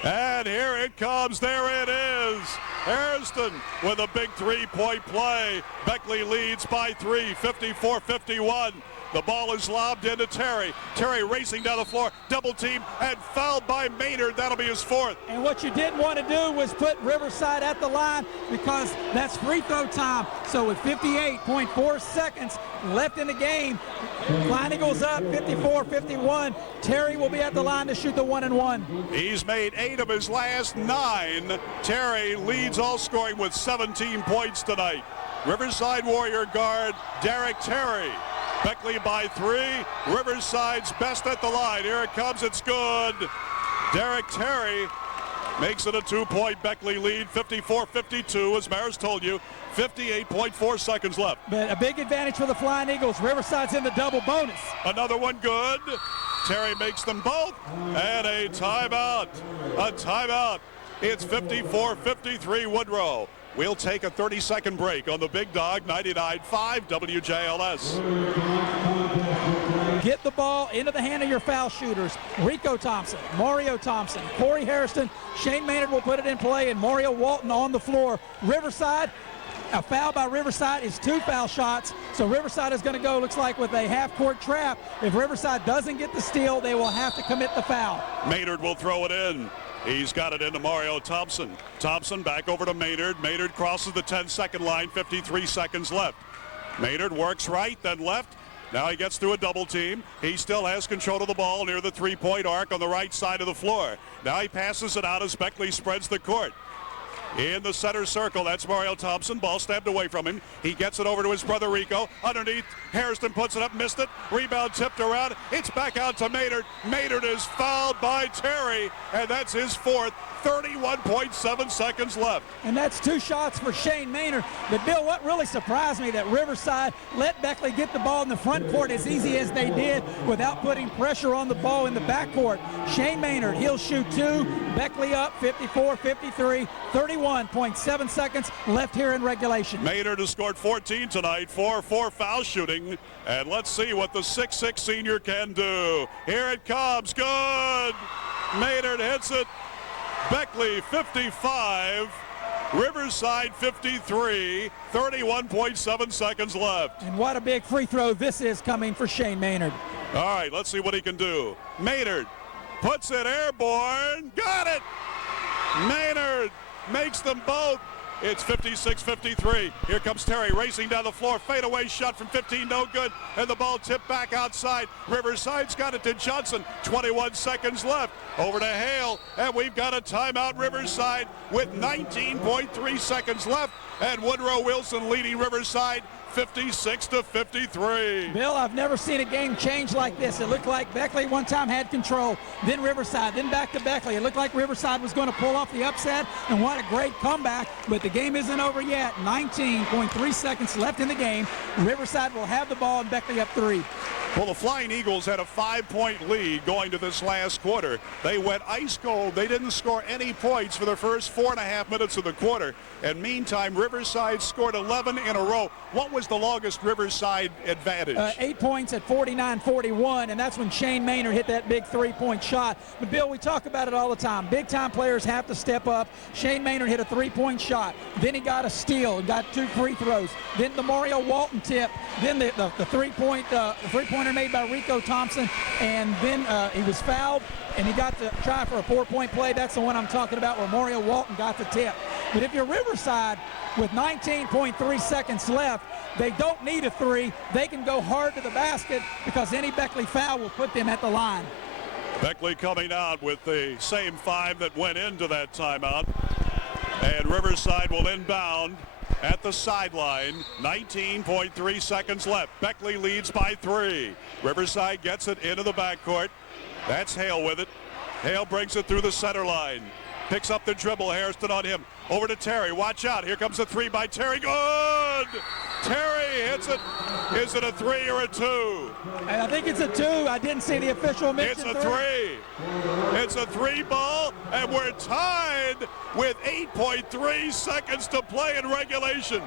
And here it comes, there it is. Harrison with a big 3-point play. Beckley leads by 3, 54-51. The ball is lobbed into Terry. Terry racing down the floor, double team, and fouled by Maynard. That'll be his 4th. And what you didn't want to do was put Riverside at the line because that's free throw time. So with 58.4 seconds left in the game, Flying Eagles up 54-51. Terry will be at the line to shoot the 1-and-1. He's made 8 of his last 9. Terry leads all scoring with 17 points tonight. Riverside Warrior guard Derek Terry. Beckley by 3. Riverside's best at the line. Here it comes. It's good. Derek Terry makes it a 2-point Beckley lead, 54-52. As Maris told you, 58.4 seconds left. But a big advantage for the Flying Eagles. Riverside's in the double bonus. Another one good. Terry makes them both. And a timeout. A timeout. It's 54-53 Woodrow. We'll take a 30-second break on the Big Dog 99.5 WJLS. Get the ball into the hand of your foul shooters. Rico Thompson, Mario Thompson, Corey Harrison, Shane Maynard will put it in play, and Mario Walton on the floor. Riverside, a foul by Riverside is 2 foul shots. So Riverside is going to go, looks like, with a half-court trap. If Riverside doesn't get the steal, they will have to commit the foul. Maynard will throw it in. He's got it into Mario Thompson. Thompson back over to Maynard. Maynard crosses the 10-second line, 53 seconds left. Maynard works right, then left. Now he gets through a double team. He still has control of the ball near the 3-point arc on the right side of the floor. Now he passes it out as Beckley spreads the court. In the center circle, that's Mario Thompson. Ball stabbed away from him. He gets it over to his brother Rico. Underneath, Harrison puts it up, missed it. Rebound tipped around. It's back out to Maynard. Maynard is fouled by Terry, and that's his 4th. 31.7 seconds left. And that's 2 shots for Shane Maynard. But, Bill, what really surprised me that Riverside let Beckley get the ball in the front court as easy as they did without putting pressure on the ball in the back court. Shane Maynard, he'll shoot 2. Beckley up 54-53. 31.7 seconds left here in regulation. Maynard has scored 14 tonight, 4-4 foul shooting. And let's see what the 6'6 senior can do. Here it comes. Good. Maynard hits it. Beckley 55, Riverside 53, 31.7 seconds left. And what a big free throw this is coming for Shane Maynard. All right, let's see what he can do. Maynard puts it airborne. Got it! Maynard makes them both. It's 56-53. Here comes Terry racing down the floor. Fadeaway shot from 15, no good. And the ball tipped back outside. Riverside's got it to Johnson. 21 seconds left. Over to Hale. And we've got a timeout, Riverside, with 19.3 seconds left. And Woodrow Wilson leading Riverside 56-53. Bill, I've never seen a game change like this. It looked like Beckley one time had control, then Riverside, then back to Beckley. It looked like Riverside was going to pull off the upset, and what a great comeback. But the game isn't over yet. 19.3 seconds left in the game. Riverside will have the ball, and Beckley up 3. Well, the Flying Eagles had a 5-point lead going to this last quarter. They went ice cold. They didn't score any points for the first 4.5 minutes of the quarter. And meantime, Riverside scored 11 in a row. What was the longest Riverside advantage? 8 points at 49-41, and that's when Shane Maynard hit that big 3-point shot. But, Bill, we talk about it all the time. Big-time players have to step up. Shane Maynard hit a 3-point shot. Then he got a steal and got 2 free throws. Then the Mario Walton tip. Then the three-pointer made by Rico Thompson. And then he was fouled, and he got to try for a 4-point play. That's the one I'm talking about where Mario Walton got the tip. But if you're Riverside with 19.3 seconds left, they don't need a 3. They can go hard to the basket because any Beckley foul will put them at the line. Beckley coming out with the same 5 that went into that timeout. And Riverside will inbound. at the sideline. 19.3 seconds left. Beckley leads by 3. Riverside gets it into the backcourt. That's Hale with it. Hale brings it through the center line. Picks up the dribble. Hairston on him. Over to Terry. Watch out. Here comes a 3 by Terry. Good! Terry hits it. Is it a 3 or a 2? And I think it's a 2. I didn't see the official mention. It's a 3. It's a 3 ball, and we're tied with 8.3 seconds to play in regulation.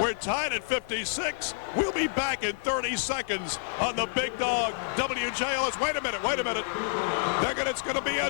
We're tied at 56. We'll be back in 30 seconds on the Big Dog WJLS. Wait a minute. It's going to be a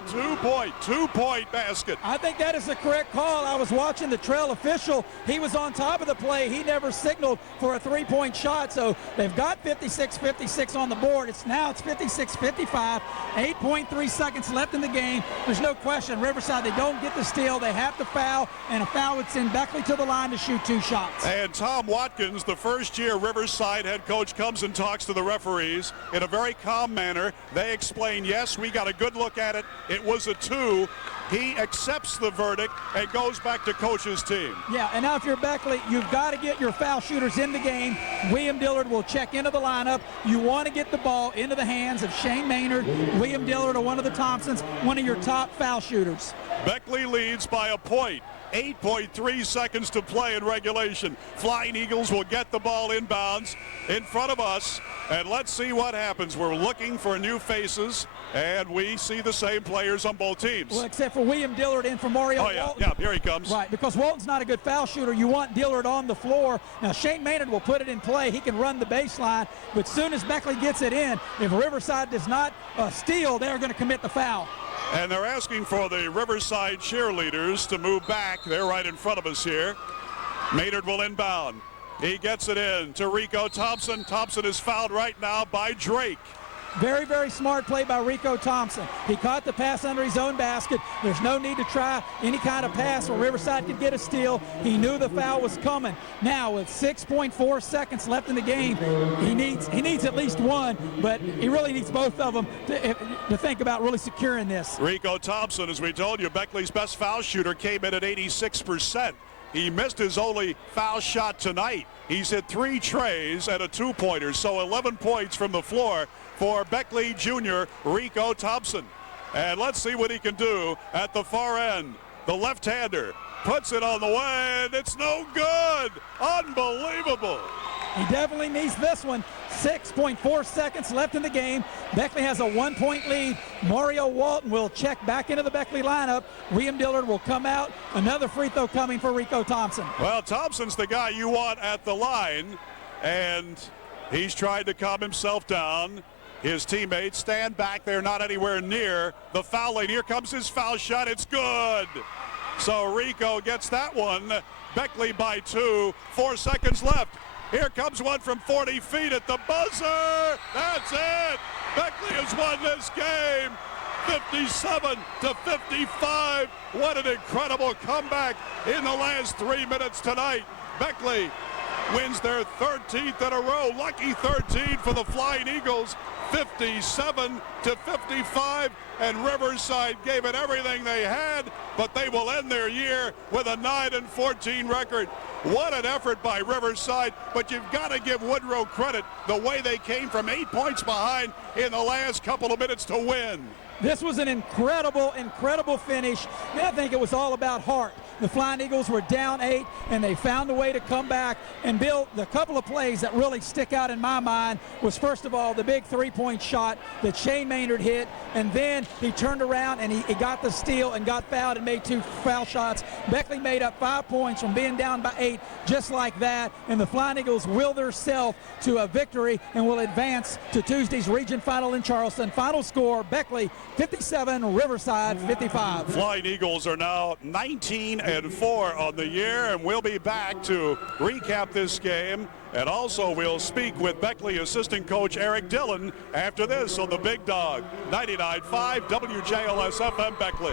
two-point basket. I think that is the correct call. I was watching the trail official. He was on top of the play. He never signaled for a 3-point shot. So they've got 56-56 on the board. It's 56-55. 8.3 seconds left in the game. There's no question. Riverside, they don't get the steal. They have to foul, and a foul would send Beckley to the line to shoot 2 shots. And Tom Watkins, the first-year Riverside head coach, comes and talks to the referees in a very calm manner. They explain, yes, we got a good look at it. It was a 2. He accepts the verdict and goes back to coach's team. Yeah, and now if you're Beckley, you've got to get your foul shooters in the game. William Dillard will check into the lineup. You want to get the ball into the hands of Shane Maynard, William Dillard, or one of the Thompsons, one of your top foul shooters. Beckley leads by a point. 8.3 seconds to play in regulation. Flying Eagles will get the ball inbounds in front of us, and let's see what happens. We're looking for new faces, and we see the same players on both teams. Well, except for William Dillard and for Mario Walton. Yeah, here he comes. Right, because Walton's not a good foul shooter. You want Dillard on the floor. Now, Shane Maynard will put it in play. He can run the baseline, but soon as Beckley gets it in, if Riverside does not steal, they're going to commit the foul. And they're asking for the Riverside cheerleaders to move back. They're right in front of us here. Maynard will inbound. He gets it in to Rico Thompson. Thompson is fouled right now by Drake. Very, very smart play by Rico Thompson. He caught the pass under his own basket. There's no need to try any kind of pass where Riverside could get a steal. He knew the foul was coming. Now with 6.4 seconds left in the game, he needs at least one, but he really needs both of them to think about really securing this. Rico Thompson, as we told you, Beckley's best foul shooter, came in at 86%. He missed his only foul shot tonight. He's hit 3 trays and a 2-pointer, so 11 points from the floor for Beckley Jr. Rico Thompson. And let's see what he can do at the far end. The left-hander puts it on the way, and it's no good. Unbelievable. He definitely needs this one. 6.4 seconds left in the game. Beckley has a 1-point lead. Mario Walton will check back into the Beckley lineup. William Dillard will come out. Another free throw coming for Rico Thompson. Well, Thompson's the guy you want at the line, and he's tried to calm himself down. His teammates stand back. They're not anywhere near the foul lane. Here comes his foul shot. It's good. So Rico gets that one. Beckley by 2. 4 seconds left. Here comes one from 40 feet at the buzzer. That's it. Beckley has won this game. 57-55. What an incredible comeback in the last 3 minutes tonight. Beckley wins their 13th in a row. Lucky 13 for the Flying Eagles. 57-55, and Riverside gave it everything they had, but they will end their year with a 9-14 record. What an effort by Riverside, but you've got to give Woodrow credit the way they came from 8 points behind in the last couple of minutes to win. This was an incredible, incredible finish. I think it was all about heart. The Flying Eagles were down 8, and they found a way to come back and build. The couple of plays that really stick out in my mind was, first of all, the big 3-point shot that Shane Maynard hit, and then he turned around and he got the steal and got fouled and made 2 foul shots. Beckley made up 5 points from being down by 8, just like that, and the Flying Eagles will themselves to a victory and will advance to Tuesday's region final in Charleston. Final score, Beckley 57, Riverside 55. Flying Eagles are now 19-4 on the year, and we'll be back to recap this game, and also we'll speak with Beckley assistant coach Eric Dillon after this on the Big Dog 99.5 WJLS FM Beckley.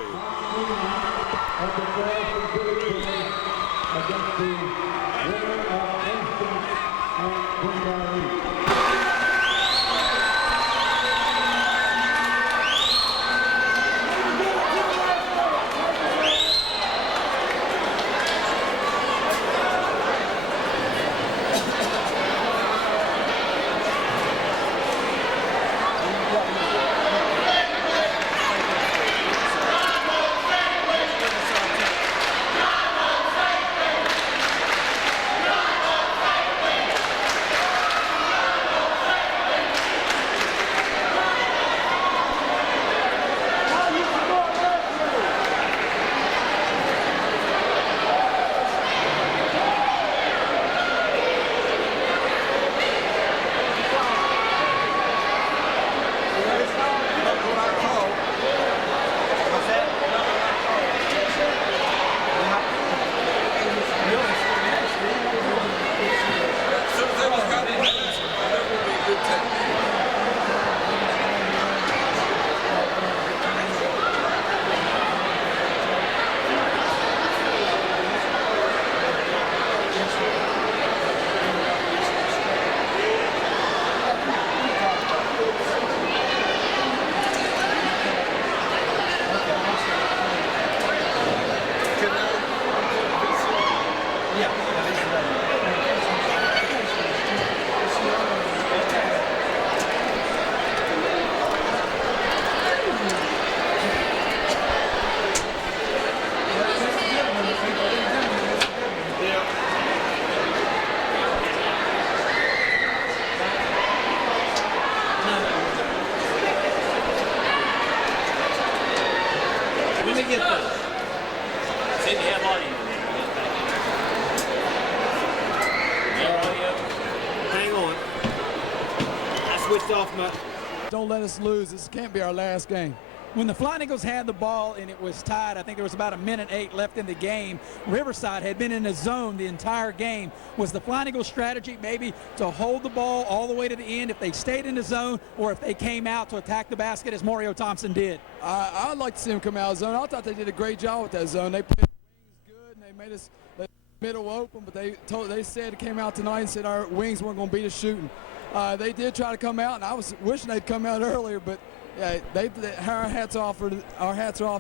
Hang on. I switched off my... Don't let us lose. This can't be our last game. When the Flying Eagles had the ball and it was tied, I think there was about 1:08 left in the game. Riverside had been in a zone the entire game. Was the Flying Eagles strategy maybe to hold the ball all the way to the end if they stayed in the zone, or if they came out to attack the basket as Mario Thompson did? I'd like to see them come out of zone. I thought they did a great job with that zone. They played wings good and they made us middle open, but they said it came out tonight and said our wings weren't going to beat us shooting. They did try to come out, and I was wishing they'd come out earlier, but yeah, our hats are off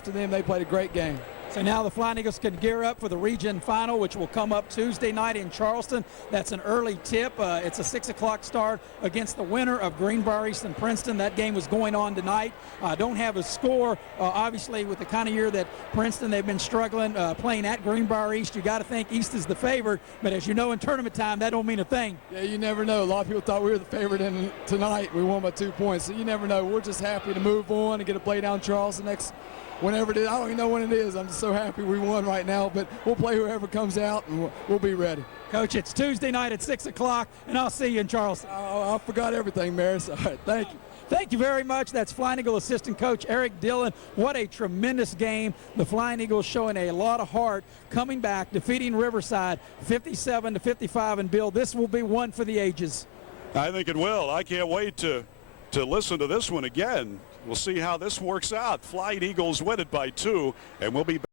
to them. They played a great game. So now the Flying Eagles can gear up for the region final, which will come up Tuesday night in Charleston. That's an early tip. It's a 6 o'clock start against the winner of Greenbrier East and Princeton. That game was going on tonight. Don't have a score. Obviously, with the kind of year that Princeton, they've been struggling playing at Greenbrier East. You got to think East is the favorite, but as you know, in tournament time, that don't mean a thing. Yeah, you never know. A lot of people thought we were the favorite tonight. We won by 2 points, so you never know. We're just happy to move on and get a play down Charleston next. Whenever it is, I don't even know when it is. I'm just so happy we won right now, but we'll play whoever comes out, and we'll be ready. Coach, it's Tuesday night at 6 o'clock, and I'll see you in Charleston. I forgot everything, Maris. All right, thank you. Thank you very much. That's Flying Eagle assistant coach Eric Dillon. What a tremendous game. The Flying Eagles showing a lot of heart, coming back, defeating Riverside 57-55. And Bill, this will be one for the ages. I think it will. I can't wait to listen to this one again. We'll see how this works out. Flying Eagles win it by 2, and we'll be back.